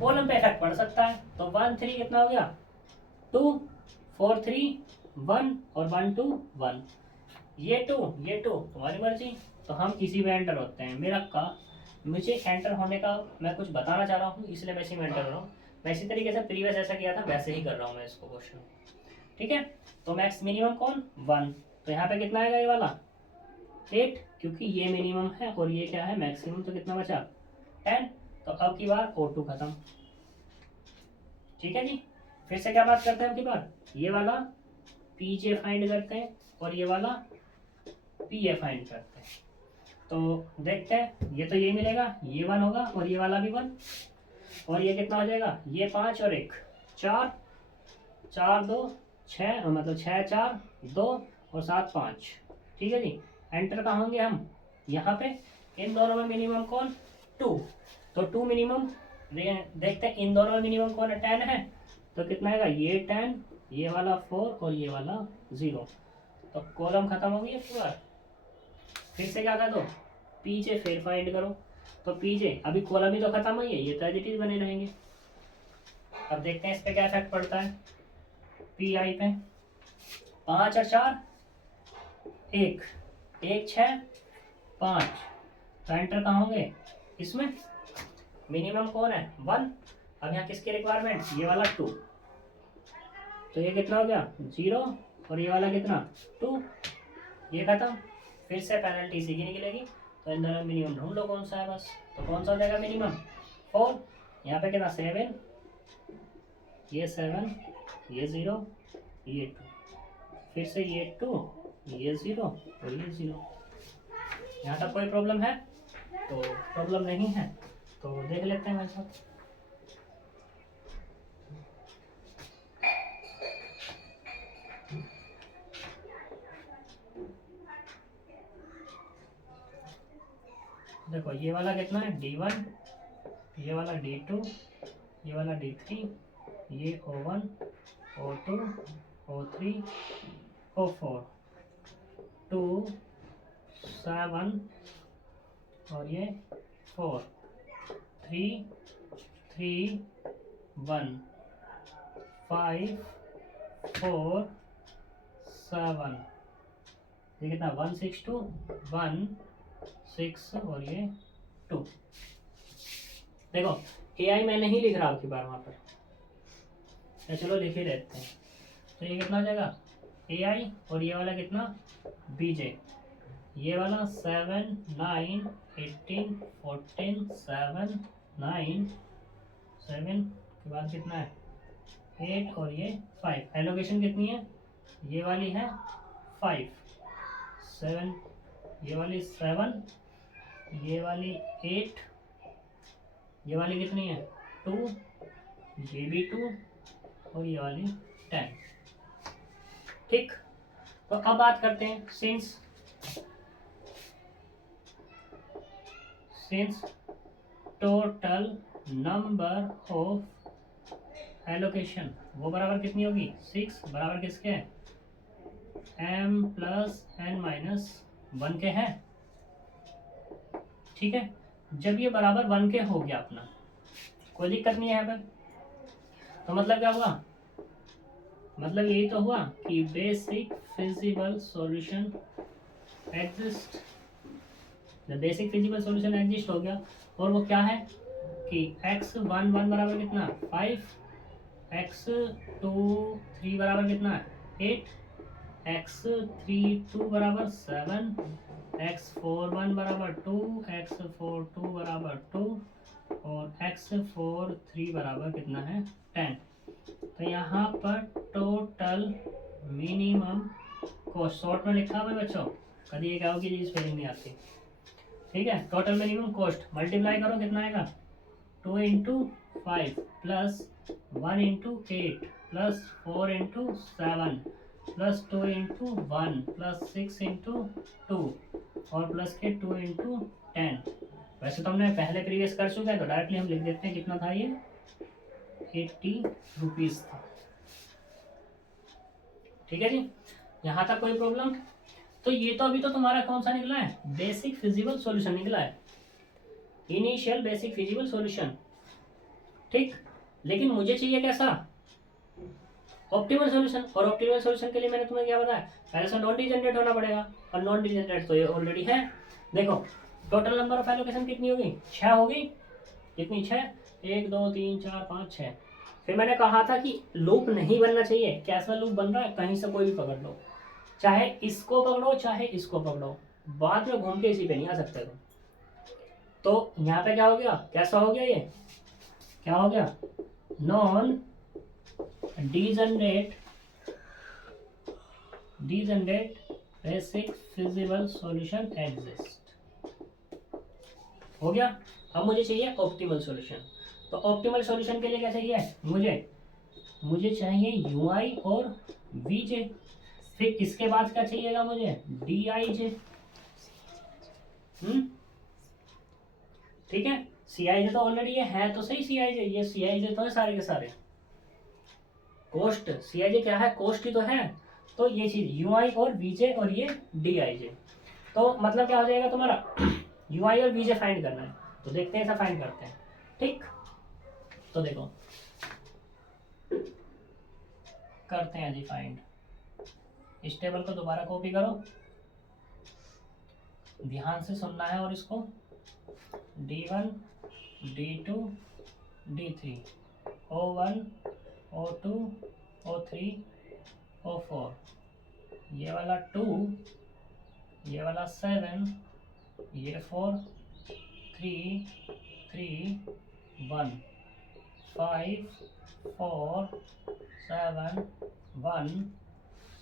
कॉलम पे इफेक्ट पड़ सकता है। तो 1 3 कितना हो गया 2, 4 3 1 और 1 2 1। ये 2 तुम्हारी मर्जी। तो हम इसी में एंटर होते हैं। मुझे एंटर होने का मैं कुछ बताना चाह रहा हूँ, इसलिए मैं इसी में एंटर हो रहा हूँ। मैं इसी तरीके से प्रीवियस ऐसा किया था वैसे ही कर रहा हूँ मैं इसको क्वेश्चन। ठीक है, तो मैक्स मिनिमम कौन 1। तो यहाँ पे कितना आएगा ये वाला 8, क्योंकि ये मिनिमम है और ये क्या है मैक्सिमम। तो कितना बचा 10। तो अब की बार O2 खत्म। ठीक है जी, फिर से क्या बात करते हैं अब की बार, ये वाला PJ फाइंड करते हैं और ये वाला PA फाइंड करते हैं। तो देखते हैं, ये तो ये मिलेगा, ये 1 होगा और ये वाला भी 1। और ये कितना हो जाएगा, ये 5 और 1 4, 4 2 6, मतलब 6 4 2 और 7 5। ठीक है जी, एंटर कहाँ होंगे हम, यहाँ पे। इन दोनों में मिनिमम कौन 2। तो 2 मिनिमम देखते हैं इन दोनों में मिनिमम कौन है 10 है। तो कितना आएगा ये 10, ये वाला 4 और ये वाला 0। तो कॉलम खत्म हो गई पूरा। फिर से क्या कर दो पीछे फिर फाइंड करो। तो पीछे अभी कॉलम ही तो खत्म हुई है, ये तो एज इट इज बने रहेंगे। अब देखते हैं इस पे क्या इफेक्ट पड़ता है PI पे। 5 और 4 1 1 6 5। तो एंटर कहाँ होंगे इसमें, मिनिमम कौन है 1। अब यहाँ किसकी रिक्वायरमेंट, ये वाला 2। तो ये कितना हो गया 0 और ये वाला कितना 2। ये खत्म। फिर से पेनल्टी इसी की निकलेगी। तो इन दोनों में मिनिमम ढूंढ लो कौन सा है बस। तो कौन सा हो जाएगा मिनिमम 4। यहाँ पे कितना 7, ये 7 ये 0 ये 2, फिर से ये 2 ये 0 और ये 0। यहाँ तक कोई प्रॉब्लम है, तो प्रॉब्लम नहीं है तो देख लेते हैं मेरे साथ। देखो ये वाला कितना है D1, ये वाला D2, ये वाला D3, ये O1 O2 O3 O4 2 7 और ये 4 3 3 1 5 4 7। ये कितना 1 6 2 1 6 और ये 2। देखो AI मैं नहीं लिख रहा आपकी बार वहाँ पर, या चलो लिख ही लेते हैं। तो ये कितना हो जाएगा AI और ये वाला कितना BJ। ये वाला 7 9 18 14 7 9 7 के बाद कितना है 8 और ये 5। एलोकेशन कितनी है, ये वाली है 5 7, ये वाली 7, ये वाली 8, ये वाली कितनी है 2, ये भी 2 और ये वाली 10। ठीक, तो अब बात करते हैं since total number of allocation वो बराबर कितनी होगी 6 बराबर किसके है m प्लस n माइनस 1 के हैं। ठीक है, जब ये बराबर 1 के हो गया अपना, कोई दिक्कत नहीं है यहाँ पे। तो मतलब क्या हुआ, मतलब यही तो हुआ कि basic feasible solution exist. The basic feasible solution exist हो गया। और वो क्या है कि x1 1 बराबर कितना 5, x2 3 बराबर कितना 8, x3 2 बराबर 7, x4 1 बराबर 2, x4 2 बराबर 2 और x4 3 बराबर कितना है 10। तो यहाँ पर टोटल मिनिमम को शॉर्ट में लिखा हुआ है बच्चों, कभी ये क्या होगी जी स्पेलिंग नहीं आती। ठीक है, टोटल मिनिमम कॉस्ट मल्टीप्लाई करो कितना आएगा 2 into 5 plus 1 into 8 plus 4 into 7 plus 2 into 1 plus 6 into 2 और प्लस के 2 इंटू 10। वैसे तो हमने पहले प्रीवियस कर चुका है, तो डायरेक्टली हम लिख देते हैं कितना था ये 80 रुपीज़ था। ठीक है जी, यहाँ तक कोई प्रॉब्लम। तो ये तो अभी तो तुम्हारा कौन सा निकला है बेसिक फिजिबल सॉल्यूशन निकला है, इनिशियल बेसिक फिजिबल सॉल्यूशन। ठीक, लेकिन मुझे चाहिए कैसा, ऑप्टिमल सॉल्यूशन। और ऑप्टिमल सॉल्यूशन के लिए मैंने तुम्हें क्या बताया, पहले से नॉन डिजेनरेट होना पड़ेगा, और नॉन डिजेनरेट तो ये ऑलरेडी है। देखो टोटल नंबर ऑफ एलोकेशन कितनी होगी, 6 होगी। कितनी, 6, 1 2 3 4 5 6। फिर मैंने कहा था कि लूप नहीं बनना चाहिए। कैसा लूप बन रहा है, कहीं से कोई भी पकड़ लो, चाहे इसको पकड़ो चाहे इसको पकड़ो, बाद में घूम के इसी पे नहीं आ सकते तुम। तो यहाँ पे क्या हो गया, कैसा हो गया, ये क्या हो गया, non degenerate basic feasible solution exist हो गया। अब मुझे चाहिए ऑप्टिमल सॉल्यूशन। तो ऑप्टिमल सॉल्यूशन के लिए क्या चाहिए मुझे चाहिए ui और vj। फिर इसके बाद क्या चाहिएगा मुझे, dij। ठीक है, cij तो ऑलरेडी ये है तो सही, cij ये cij तो है सारे के सारे। कोस्ट cij क्या है, कोस्ट ही तो है। तो ये चीज ui और vj और ये dij। तो मतलब क्या हो जाएगा तुम्हारा, ui और vj फाइंड करना है। तो देखते हैं ऐसा फाइंड करते हैं। ठीक, तो देखो करते हैं जी फाइंड। इस टेबल को दोबारा कॉपी करो, ध्यान से सुनना है, और इसको d1 d2 d3 o1 o2 o3 o4, ये वाला 2, ये वाला 7, ये 4 3 3 1 5 4 7 1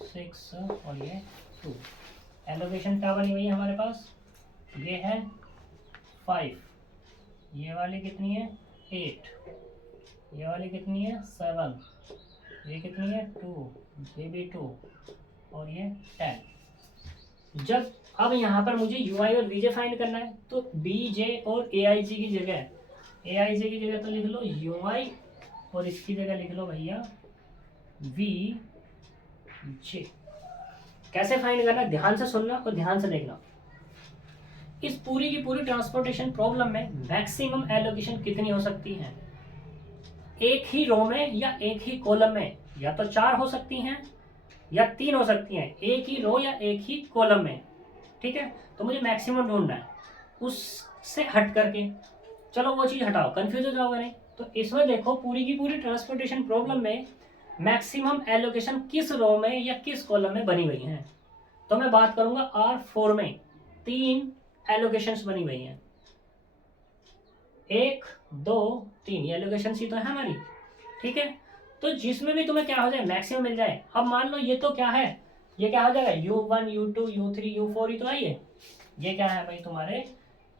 6 और ये 2। एलोकेशन क्या बनी हुई है हमारे पास, ये है 5, ये वाली कितनी है 8, ये वाली कितनी है 7, ये कितनी है 2, ये भी 2 और ये 10। जब अब यहाँ पर मुझे ui और vj फाइंड करना है, तो bj और aij की जगह, aij की जगह तो लिख लो ui और इसकी जगह लिख लो भैया vj। कैसे फाइंड करना, ध्यान से सुनना और ध्यान से देखना। इस पूरी की पूरी ट्रांसपोर्टेशन प्रॉब्लम में मैक्सिमम एलोकेशन कितनी हो सकती है, एक ही रो में या एक ही कॉलम में, या तो 4 हो सकती हैं या 3 हो सकती हैं, एक ही रो या एक ही कॉलम में। ठीक है, तो मुझे मैक्सिमम ढूंढना है उससे हट करके। चलो वो चीज़ हटाओ, कंफ्यूज हो जाओगे नहीं। तो इसमें देखो पूरी की पूरी ट्रांसपोर्टेशन प्रॉब्लम में मैक्सिमम एलोकेशन किस रो में या किस कॉलम में बनी हुई है। तो मैं बात करूंगा R4 में 3 एलोकेशंस बनी हुई हैं, 1 2 3, ये एलोकेशन ही तो है हमारी। ठीक है, तो जिसमें भी तुम्हें क्या हो जाए, मैक्सिमम मिल जाए। अब मान लो ये तो क्या है, ये क्या हो जाएगा u1 u2 u3 u4 ही तो है ये क्या है भाई तुम्हारे,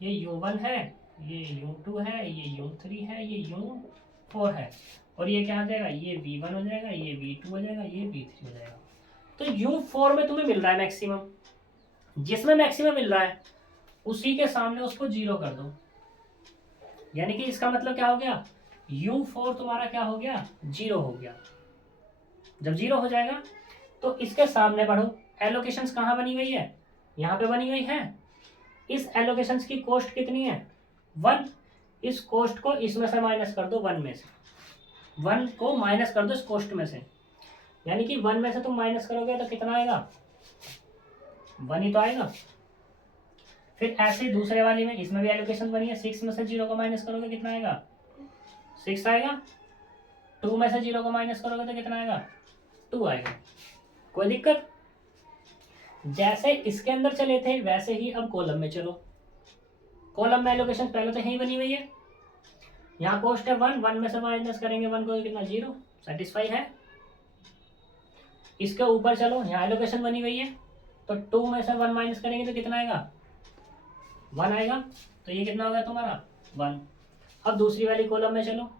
ये u1 है, ये u2 है, ये u3 है, ये u4 है, और ये क्या हो जाएगा, ये v1 हो जाएगा, ये v2 हो जाएगा, ये v3 हो जाएगा। तो u4 में तुम्हें मिल रहा है मैक्सिमम, जिसमें मैक्सिमम मिल रहा है उसी के सामने उसको 0 कर दो। यानी कि इसका मतलब क्या हो गया, u4 तुम्हारा क्या हो गया, 0 हो गया। जब 0 हो जाएगा तो इसके सामने बढ़ो। एलोकेशंस कहाँ बनी हुई है, यहाँ पे बनी हुई है। इस एलोकेशंस की कॉस्ट कितनी है 1। इस कॉस्ट को इसमें से माइनस कर दो, 1 में से 1 को माइनस कर दो इस कॉस्ट में से। यानी कि 1 में से तुम माइनस करोगे तो कितना आएगा, 1 ही तो आएगा। फिर ऐसे दूसरे वाली में, इसमें भी एलोकेशन बनी है, 6 में से 0 को माइनस करोगे कितना आएगा, 6 आएगा। 2 में से 0 को माइनस करोगे तो कितना आएगा, 2 आएगा। कोई दिक्कत। जैसे इसके अंदर चले थे वैसे ही अब कॉलम में चलो। कॉलम में एलोकेशन पहले तो यही बनी हुई है, यहाँ कॉस्ट है 1, 1 में से माइनस करेंगे 1 को कितना, 0, सेटिस्फाई है। इसके ऊपर चलो, यहाँ एलोकेशन बनी हुई है, तो 2 में से 1 माइनस करेंगे तो कितना आएगा, 1 आएगा। तो ये कितना हो गया तुम्हारा 1। अब दूसरी वाली कॉलम में चलो,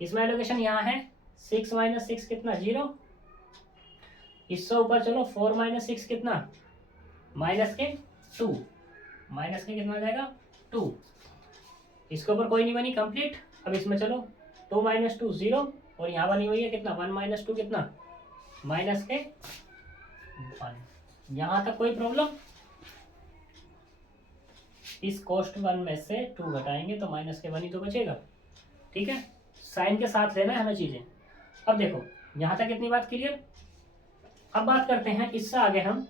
इसमें एलोकेशन यहाँ है 6 माइनस 6 कितना, 0। इससे ऊपर चलो 4 माइनस 6 कितना, माइनस के 2, माइनस के कितना आ जाएगा 2। इसके ऊपर कोई नहीं बनी, कंप्लीट। अब इसमें चलो 2 माइनस 2 0, और यहाँ बनी हुई है कितना, 1 माइनस 2 कितना, माइनस के 1। यहाँ तक कोई प्रॉब्लम। इस कॉस्ट 1 में से 2 घटाएंगे तो माइनस के 1 ही तो बचेगा। ठीक है। साइन के साथ लेना है हमें चीजें। अब देखो यहां तक इतनी बात क्लियर। अब बात करते हैं इससे आगे हम।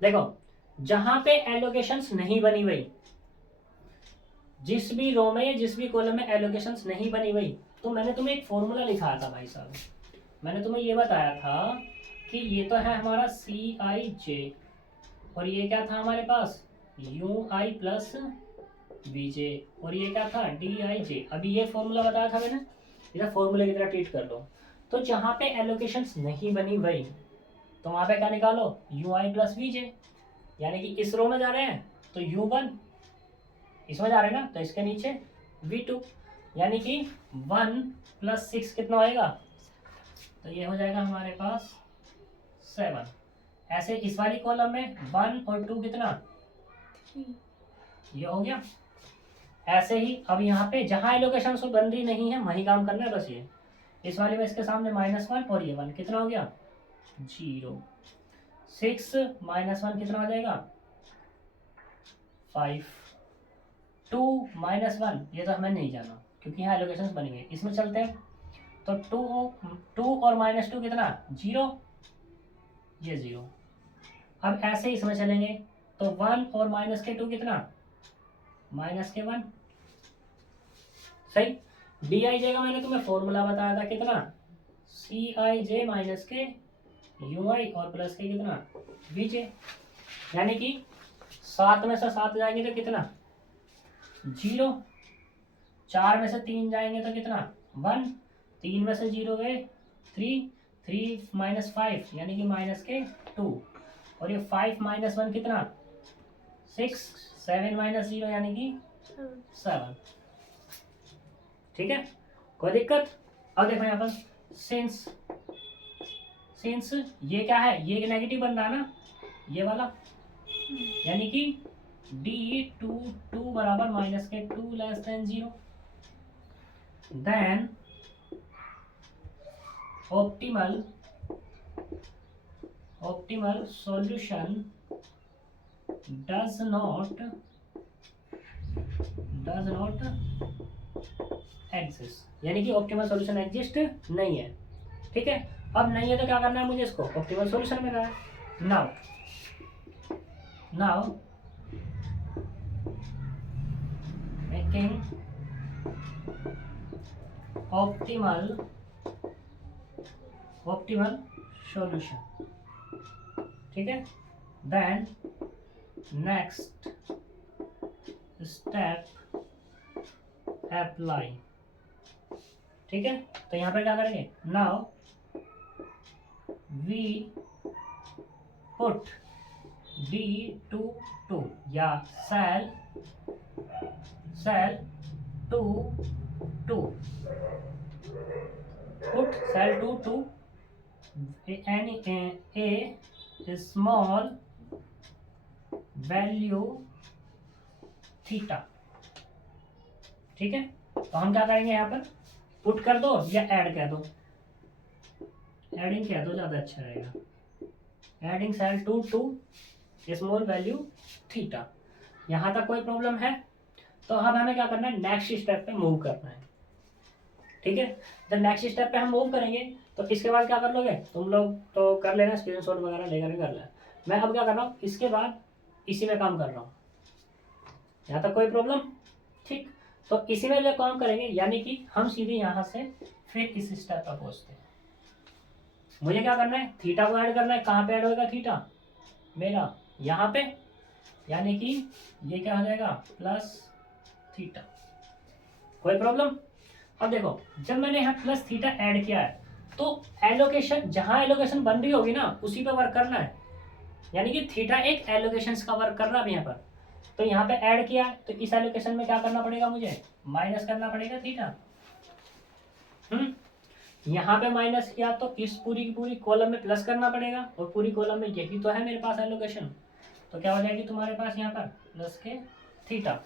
देखो जहां पे एलोकेशंस नहीं बनी हुई, जिस भी रो में या जिस भी कॉलम में एलोकेशंस नहीं बनी हुई, तो मैंने तुम्हें एक फॉर्मूला लिखाया था भाई साहब। मैंने तुम्हें ये बताया था कि ये तो है हमारा सी आई जे, और ये क्या था हमारे पास यू आई प्लस वी जे, और ये क्या था डी आई जे। अभी ये फॉर्मूला बताया था मैंने, इधर फॉर्मूले की तरह ट्रीट कर लो। तो जहाँ पे एलोकेशंस नहीं बनी हुई तो वहाँ पे क्या निकालो यू आई प्लस वी जे, यानी कि इस रो में जा रहे हैं तो u1, इसमें जा रहे हैं ना तो इसके नीचे v2, यानी कि 1 + 6 कितना होएगा, तो ये हो जाएगा हमारे पास 7। ऐसे इस वाली कॉलम में 1 और 2 कितना, ये हो गया। ऐसे ही अब यहाँ पे जहाँ एलोकेशन से बन रही नहीं है वही काम करना है बस। ये इस वाले में इसके सामने -1 और ये 1 कितना हो गया 0। 6 - 1 कितना हो जाएगा 5। 2 - 1 ये तो हमें नहीं जाना क्योंकि यहाँ एलोकेशंस बनी हुई है। इसमें चलते हैं तो 2 और -2 कितना 0, ये 0। अब ऐसे ही इसमें चलेंगे तो 1 और -2 कितना -1, सही। डी आई जे का मैंने तुम्हें फॉर्मूला बताया था कितना सी आई जे माइनस के यू आई और प्लस के कितना वी जे, यानी कि 7 में से 7 जाएंगे तो कितना 0, 4 में से 3 जाएंगे तो कितना 1, 3 में से 0 गए 3, 3 - 5 यानी कि -2, और ये 5 - 1 कितना 6, 7 - 0 यानी कि 7। ठीक है, कोई दिक्कत। अब देखो यहाँ पर सिंस ये क्या है, ये नेगेटिव बन रहा है ना ये वाला, यानी कि d2 बराबर -2 <0, then optimal solution does not exist, यानी कि ऑप्टिमल सॉल्यूशन एग्जिस्ट नहीं है। ठीक है, अब नहीं है तो क्या करना है मुझे, इसको ऑप्टिमल सॉल्यूशन में लाना है। नाउ मेकिंग ऑप्टिमल सॉल्यूशन, ठीक है, देन नेक्स्ट स्टेप अप्लाई। ठीक है, तो यहाँ पे क्या करेंगे, नाउ वी पुट d2 या cell 2 put cell 2 a small value theta. ठीक है, तो हम क्या करेंगे यहाँ पर पुट कर दो या ऐड कह दो, एडिंग कह दो ज्यादा अच्छा रहेगा। Adding cell 2 small value theta. यहाँ तक कोई प्रॉब्लम है? तो अब हमें क्या करना है, नेक्स्ट स्टेप पे मूव करना है। ठीक है, जब नेक्स्ट स्टेप पे हम मूव करेंगे तो इसके बाद क्या कर लोगे तुम लोग, तो कर लेना स्क्रीनशॉट वगैरह लेकर कर लेना। मैं अब क्या कर रहा हूँ, इसके बाद इसी में काम कर रहा हूँ। यहाँ तक कोई प्रॉब्लम? ठीक, तो इसी में जो काम करेंगे, यानी कि हम सीधे यहाँ से फिर इस स्टेप पर पहुँचते हैं। मुझे क्या करना है, थीटा को ऐड करना है। कहाँ पे ऐड होगा थीटा मेरा, यहाँ पे, यानी कि ये क्या हो जाएगा प्लस थीटा। कोई प्रॉब्लम? अब देखो जब मैंने यहाँ प्लस थीटा ऐड किया है तो एलोकेशन, जहाँ एलोकेशन बन रही होगी ना उसी पे वर्क करना है, यानी कि थीटा एक एलोकेशन का वर्क कर रहा है यहाँ पर। तो यहाँ पे ऐड किया तो इस एलोकेशन में क्या करना पड़ेगा, मुझे माइनस करना पड़ेगा थीटा। यहाँ पे माइनस किया तो इस पूरी की पूरी कॉलम में प्लस करना पड़ेगा, और पूरी कॉलम में यही तो है मेरे पास एलोकेशन। तो क्या हो जाएगी तुम्हारे पास यहाँ पर प्लस के थीटा,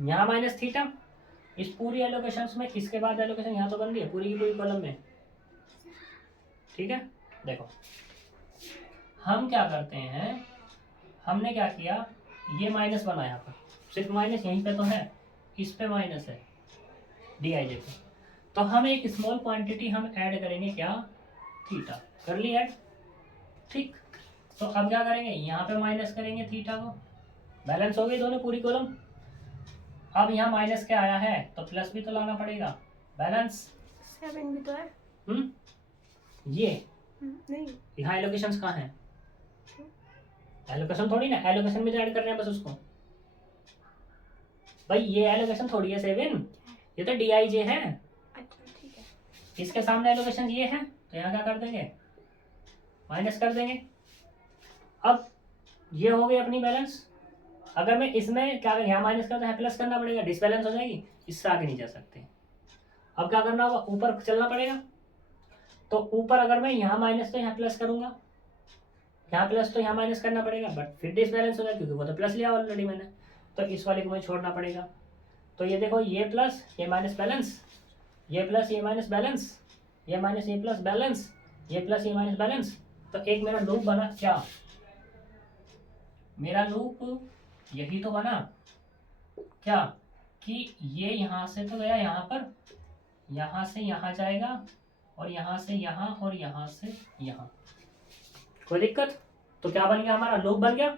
यहाँ माइनस थीटा इस पूरी एलोकेशन में। इसके बाद एलोकेशन यहाँ तो बन रही है पूरी की पूरी कॉलम में। ठीक है, देखो हम क्या करते हैं, हमने क्या किया, ये -1 आया यहाँ पर सिर्फ माइनस यहीं पे तो है, इस पे माइनस है डी आई जे पे। तो हम एक स्मॉल क्वांटिटी हम ऐड करेंगे, क्या, थीटा। कर ली ऐड, ठीक। तो अब क्या करेंगे, यहाँ पे माइनस करेंगे थीटा को, बैलेंस हो गई दोनों पूरी कॉलम। अब यहाँ माइनस क्या आया है तो प्लस भी तो लाना पड़ेगा, बैलेंस। 7 भी तो है। ये नहीं, यहाँ एलोकेशन कहाँ है, एलोकेशन थोड़ी ना, एलोकेशन में ऐड कर रहे हैं बस उसको। भाई ये एलोकेशन थोड़ी है 7, ये तो डी आई जे है। अच्छा ठीक है। इसके सामने एलोकेशन ये है, तो यहाँ क्या कर देंगे, माइनस कर देंगे। अब ये हो गई अपनी बैलेंस। अगर मैं इसमें क्या यहाँ माइनस करता है, प्लस करना पड़ेगा, डिसबैलेंस हो जाएगी, इससे आगे नहीं जा सकते। अब क्या करना होगा, ऊपर चलना पड़ेगा। तो ऊपर अगर मैं यहाँ माइनस तो यहाँ प्लस करूंगा, यहाँ प्लस तो यहाँ माइनस करना पड़ेगा, बट फिर डिसबैलेंस हो जाएगा क्योंकि वो तो प्लस लिया ऑलरेडी मैंने, तो इस वाले को मुझे छोड़ना पड़ेगा। तो ये देखो, ये प्लस ये माइनस बैलेंस, ये प्लस ये माइनस बैलेंस, ये माइनस ये प्लस बैलेंस, ये प्लस ये माइनस बैलेंस। तो एक मेरा लूप बना, क्या मेरा लूप यही तो बना, क्या कि ये यहाँ से तो गया यहाँ पर, यहाँ से यहाँ जाएगा, और यहाँ से यहाँ, और यहाँ से यहाँ, कोई दिक्कत। तो क्या बन गया, हमारा लूप बन गया।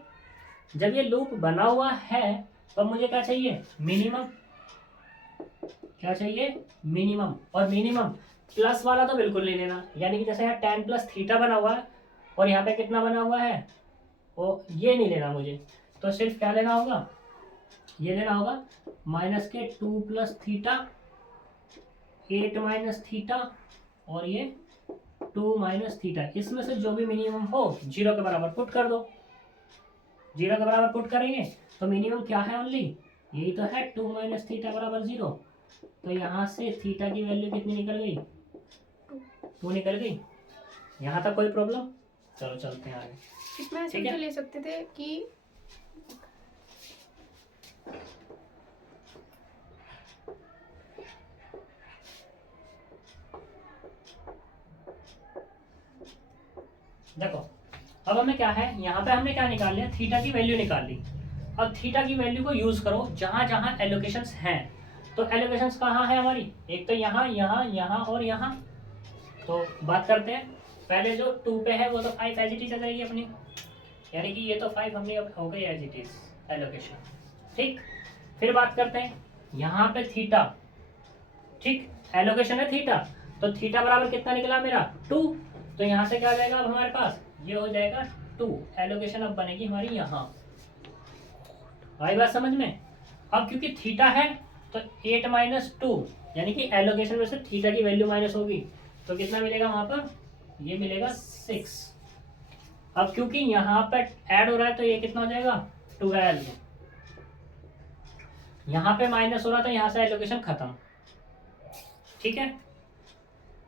जब ये लूप बना हुआ है तो मुझे क्या चाहिए, मिनिमम। क्या चाहिए, मिनिमम। और मिनिमम प्लस वाला तो बिल्कुल नहीं लेना, यानी कि जैसे यहाँ tan प्लस थीटा बना हुआ है और यहाँ पे कितना बना हुआ है, वो ये नहीं लेना मुझे। तो सिर्फ क्या लेना होगा, ये लेना होगा माइनस के 2 प्लस थीटा, 8 माइनस थीटा, और ये 2 माइनस थीटा। इसमें से जो भी मिनिमम हो 0 के बराबर पुट कर दो। 0 के बराबर पुट करेंगे तो मिनिमम क्या है, ओनली यही तो है, 2 माइनस थीटा बराबर 0। तो यहाँ से थीटा की वैल्यू कितनी निकल गई, 2 निकल गई। यहाँ तक कोई प्रॉब्लम, चलो चलते हैं आगे। इसमें ऐसे भी तो ले सकते थे कि देखो अब हमें क्या है, यहाँ पे हमने क्या निकाल लिया, थीटा की वैल्यू निकाल ली। अब थीटा की वैल्यू को यूज करो जहां जहां एलोकेशंस हैं। तो एलोकेशंस कहाँ है हमारी, एक तो यहाँ, यहाँ, यहाँ और यहाँ। तो बात करते हैं, पहले जो 2 पे है वो तो 5 एज इट इज आ जाएगी अपनी, यानी कि ये तो 5 अपनी अब हो गई एज इट इज एलोकेशन, ठीक। फिर बात करते हैं यहाँ पे थीटा, ठीक, एलोकेशन है थीटा, तो थीटा बराबर कितना निकला मेरा, 2। तो यहाँ से क्या आ जाएगा अब हमारे पास, ये हो जाएगा 2, एलोकेशन अब बनेगी हमारी यहाँ। आई बात समझ में। अब क्योंकि थीटा है तो 8 माइनस 2, यानी कि एलोकेशन में से थीटा की वैल्यू माइनस होगी, तो कितना मिलेगा वहां पर, ये मिलेगा 6। अब क्योंकि यहाँ पर ऐड हो रहा है तो ये कितना हो जाएगा, 12। यहाँ पे माइनस हो रहा था, यहाँ से एलोकेशन खत्म, ठीक है।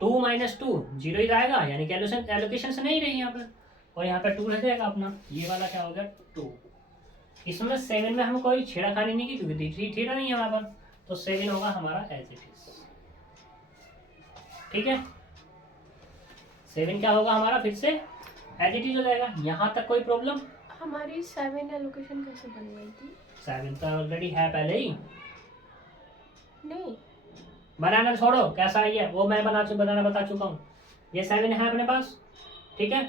2 माइनस 2 0 ही आएगा, यानी कि एलोकेशन से नहीं रही यहाँ पर, और यहाँ पे 2 रह जाएगा अपना, ये वाला क्या हो गया 2। इसमें 7 में हम कोई छेड़खानी नहीं की क्योंकि थीटा नहीं है हमारे पर, तो 7 होगा हमारा एज इट इज, ठीक है। 7 क्या होगा हमारा, फिर से एज इट इज हो जाएगा। यहाँ तक कोई प्रॉब्लम। हमारी 7 एलोकेशन कैसे बन गई थी, 7 तो ऑलरेडी है पहले ही, नहीं बनाना छोड़ो, कैसा है ये वो मैं बनाना बता चुका हूँ। ये 7 है अपने पास, ठीक है।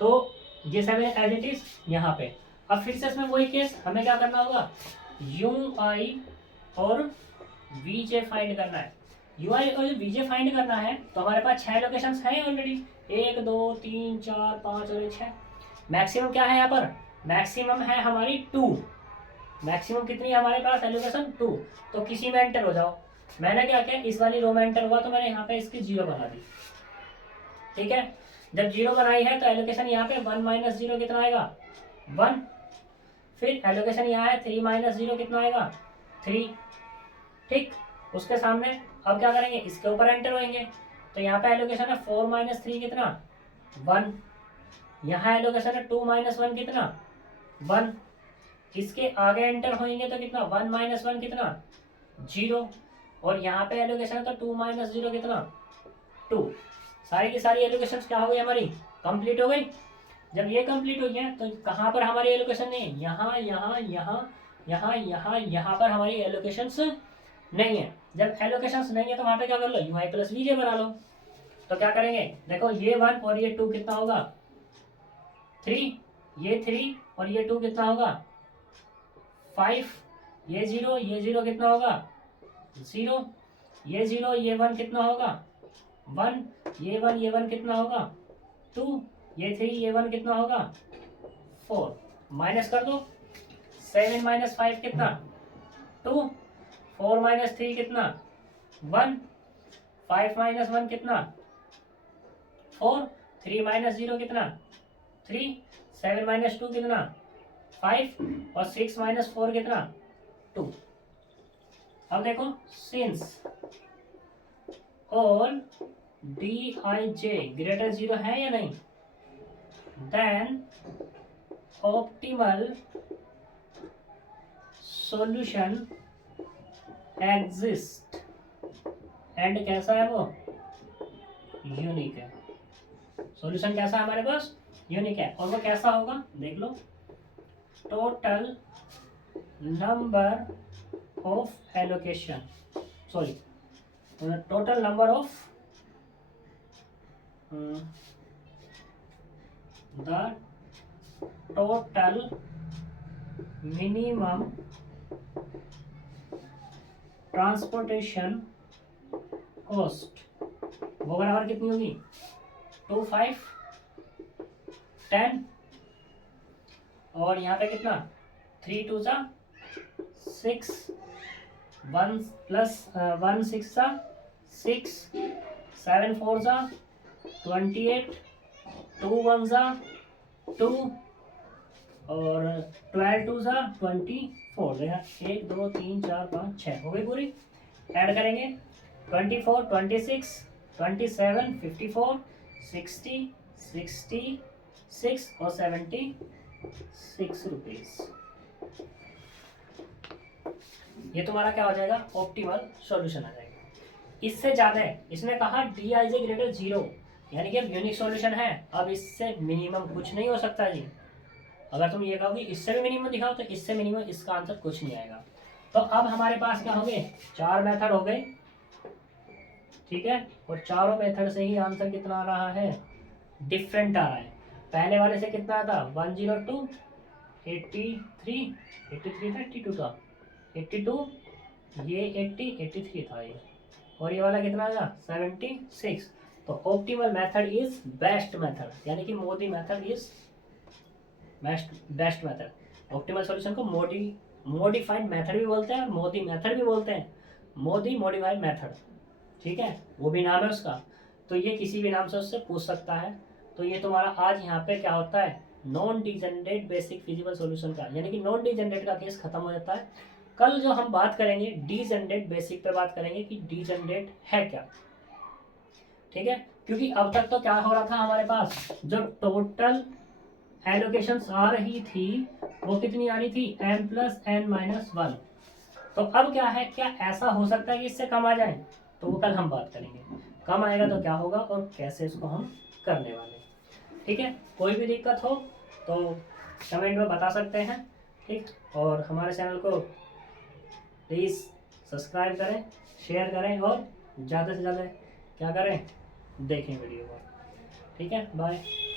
तो ये 7 एज इट इज यहाँ पे। अब फिर से इसमें वही केस, हमें क्या करना होगा, यू आई और वी जे फाइंड करना है। यू आई और वी जे फाइंड करना है तो हमारे पास 6 लोकेशंस हैं ऑलरेडी, 1 2 3 4 5 और 6। मैक्सिमम क्या है यहाँ पर, मैक्सिमम है हमारी 2। मैक्सिमम कितनी है हमारे पास एलोकेशन, 2। तो किसी में एंटर हो जाओ। मैंने क्या किया, इस वाली रो में एंटर हुआ तो मैंने यहाँ पे इसकी 0 बना दी, ठीक है। जब 0 बनाई है तो एलोकेशन यहाँ पे 1 माइनस 0 कितना आएगा, 1। फिर एलोकेशन यहाँ है 3 माइनस 0 कितना आएगा, 3, ठीक। उसके सामने अब क्या करेंगे, इसके ऊपर एंटर होंगे तो यहाँ पे एलोकेशन है 4 माइनस 3 कितना, 1। यहाँ एलोकेशन है 2 माइनस 1 कितना, 1। इसके आगे एंटर होंगे तो कितना, 1 माइनस 1 कितना, 0। और यहाँ पे एलोकेशन है तो 2 माइनस 0 कितना, 2। सारी की सारी एलोकेशन क्या हो गई हमारी, कंप्लीट हो गई। जब ये कंप्लीट हो गया तो कहाँ पर हमारी एलोकेशन है, यहाँ यहाँ यहाँ यहाँ यहाँ यहाँ पर हमारी एलोकेशंस नहीं है। जब एलोकेशंस नहीं है तो वहाँ पे क्या कर लो, UI प्लस VJ बना लो। तो क्या करेंगे, देखो ये 1 और ये 2 कितना होगा 3, ये 3 और ये 2 कितना होगा 5, ये 0 कितना होगा 0, ये 0 ये 1 कितना होगा 1, ये 1 कितना होगा 2, ये 3 ये 1 कितना होगा 4। माइनस कर दो, 7 माइनस 5 कितना 2, 4 माइनस 3 कितना 1, 5 माइनस 1 कितना 4, 3 माइनस 0 कितना 3, 7 माइनस 2 कितना 5 और 6 माइनस 4 कितना 2। अब देखो, सिंस ऑल Dij ग्रेटर 0 है या नहीं, then optimal solution exist and कैसा है वो, यूनिक है। सॉल्यूशन कैसा है हमारे पास, यूनिक है। और वो कैसा होगा देख लो, total number of allocation, sorry total number of the total minimum transportation cost वो बराबर कितनी होगी 2, 5, 10 और यहाँ पे कितना 3 2 सा 6, 1 प्लस 1 6 सा 6, 7 4 सा 28, 2 1 सा 2 और 12 2 सा 24। देखा 1 2 3 4 5 6 हो गई पूरी। ऐड करेंगे 24, 26, 27, 54, 60, 66 और 76 रुपीज। ये तुम्हारा क्या हो जाएगा, ऑप्टिमल सॉल्यूशन आ जाएगा। इससे ज़्यादा है, इसने कहा Dij ग्रेटर 0 यानी कि अब यूनिक सॉल्यूशन है। अब इससे मिनिमम कुछ नहीं हो सकता जी। अगर तुम ये कहोगे इससे भी मिनिमम दिखाओ तो इससे मिनिमम इसका आंसर कुछ नहीं आएगा। तो अब हमारे पास क्या हो गए, 4 मेथड हो गए, ठीक है। और चारों मेथड से ही आंसर कितना आ रहा है, डिफरेंट आ रहा है। पहले वाले से कितना था 102, 83 था 82 था 82, ये 80 83 था ये, और ये वाला कितना था 76। तो optimal method is best method, यानी कि Modi method is best method. Optimal solution को मॉडिफाइड मेथड भी बोलते हैं और मोदी मेथड भी बोलते हैं, मोदी मॉडिफाइड मेथड, ठीक है, वो भी नाम है उसका। तो ये किसी भी नाम से उससे पूछ सकता है। तो ये तुम्हारा आज यहाँ पे क्या होता है, non degenerate basic feasible solution का, यानी कि नॉन डिजेनरेट का केस खत्म हो जाता है। कल जो हम बात करेंगे डिजेनरेट बेसिक पे बात करेंगे कि डिजेनरेट है क्या, ठीक है। क्योंकि अब तक तो क्या हो रहा था हमारे पास, जो टोटल एलोकेशंस आ रही थी वो कितनी आ रही थी m+n-1। तो अब क्या है, क्या ऐसा हो सकता है कि इससे कम आ जाए, तो वो कल हम बात करेंगे। कम आएगा तो क्या होगा और कैसे इसको हम करने वाले, ठीक है। कोई भी दिक्कत हो तो कमेंट में बता सकते हैं, ठीक। और हमारे चैनल को प्लीज़ सब्सक्राइब करें, शेयर करें और ज़्यादा से ज़्यादा क्या करें, देखें वीडियो को, ठीक है। बाय।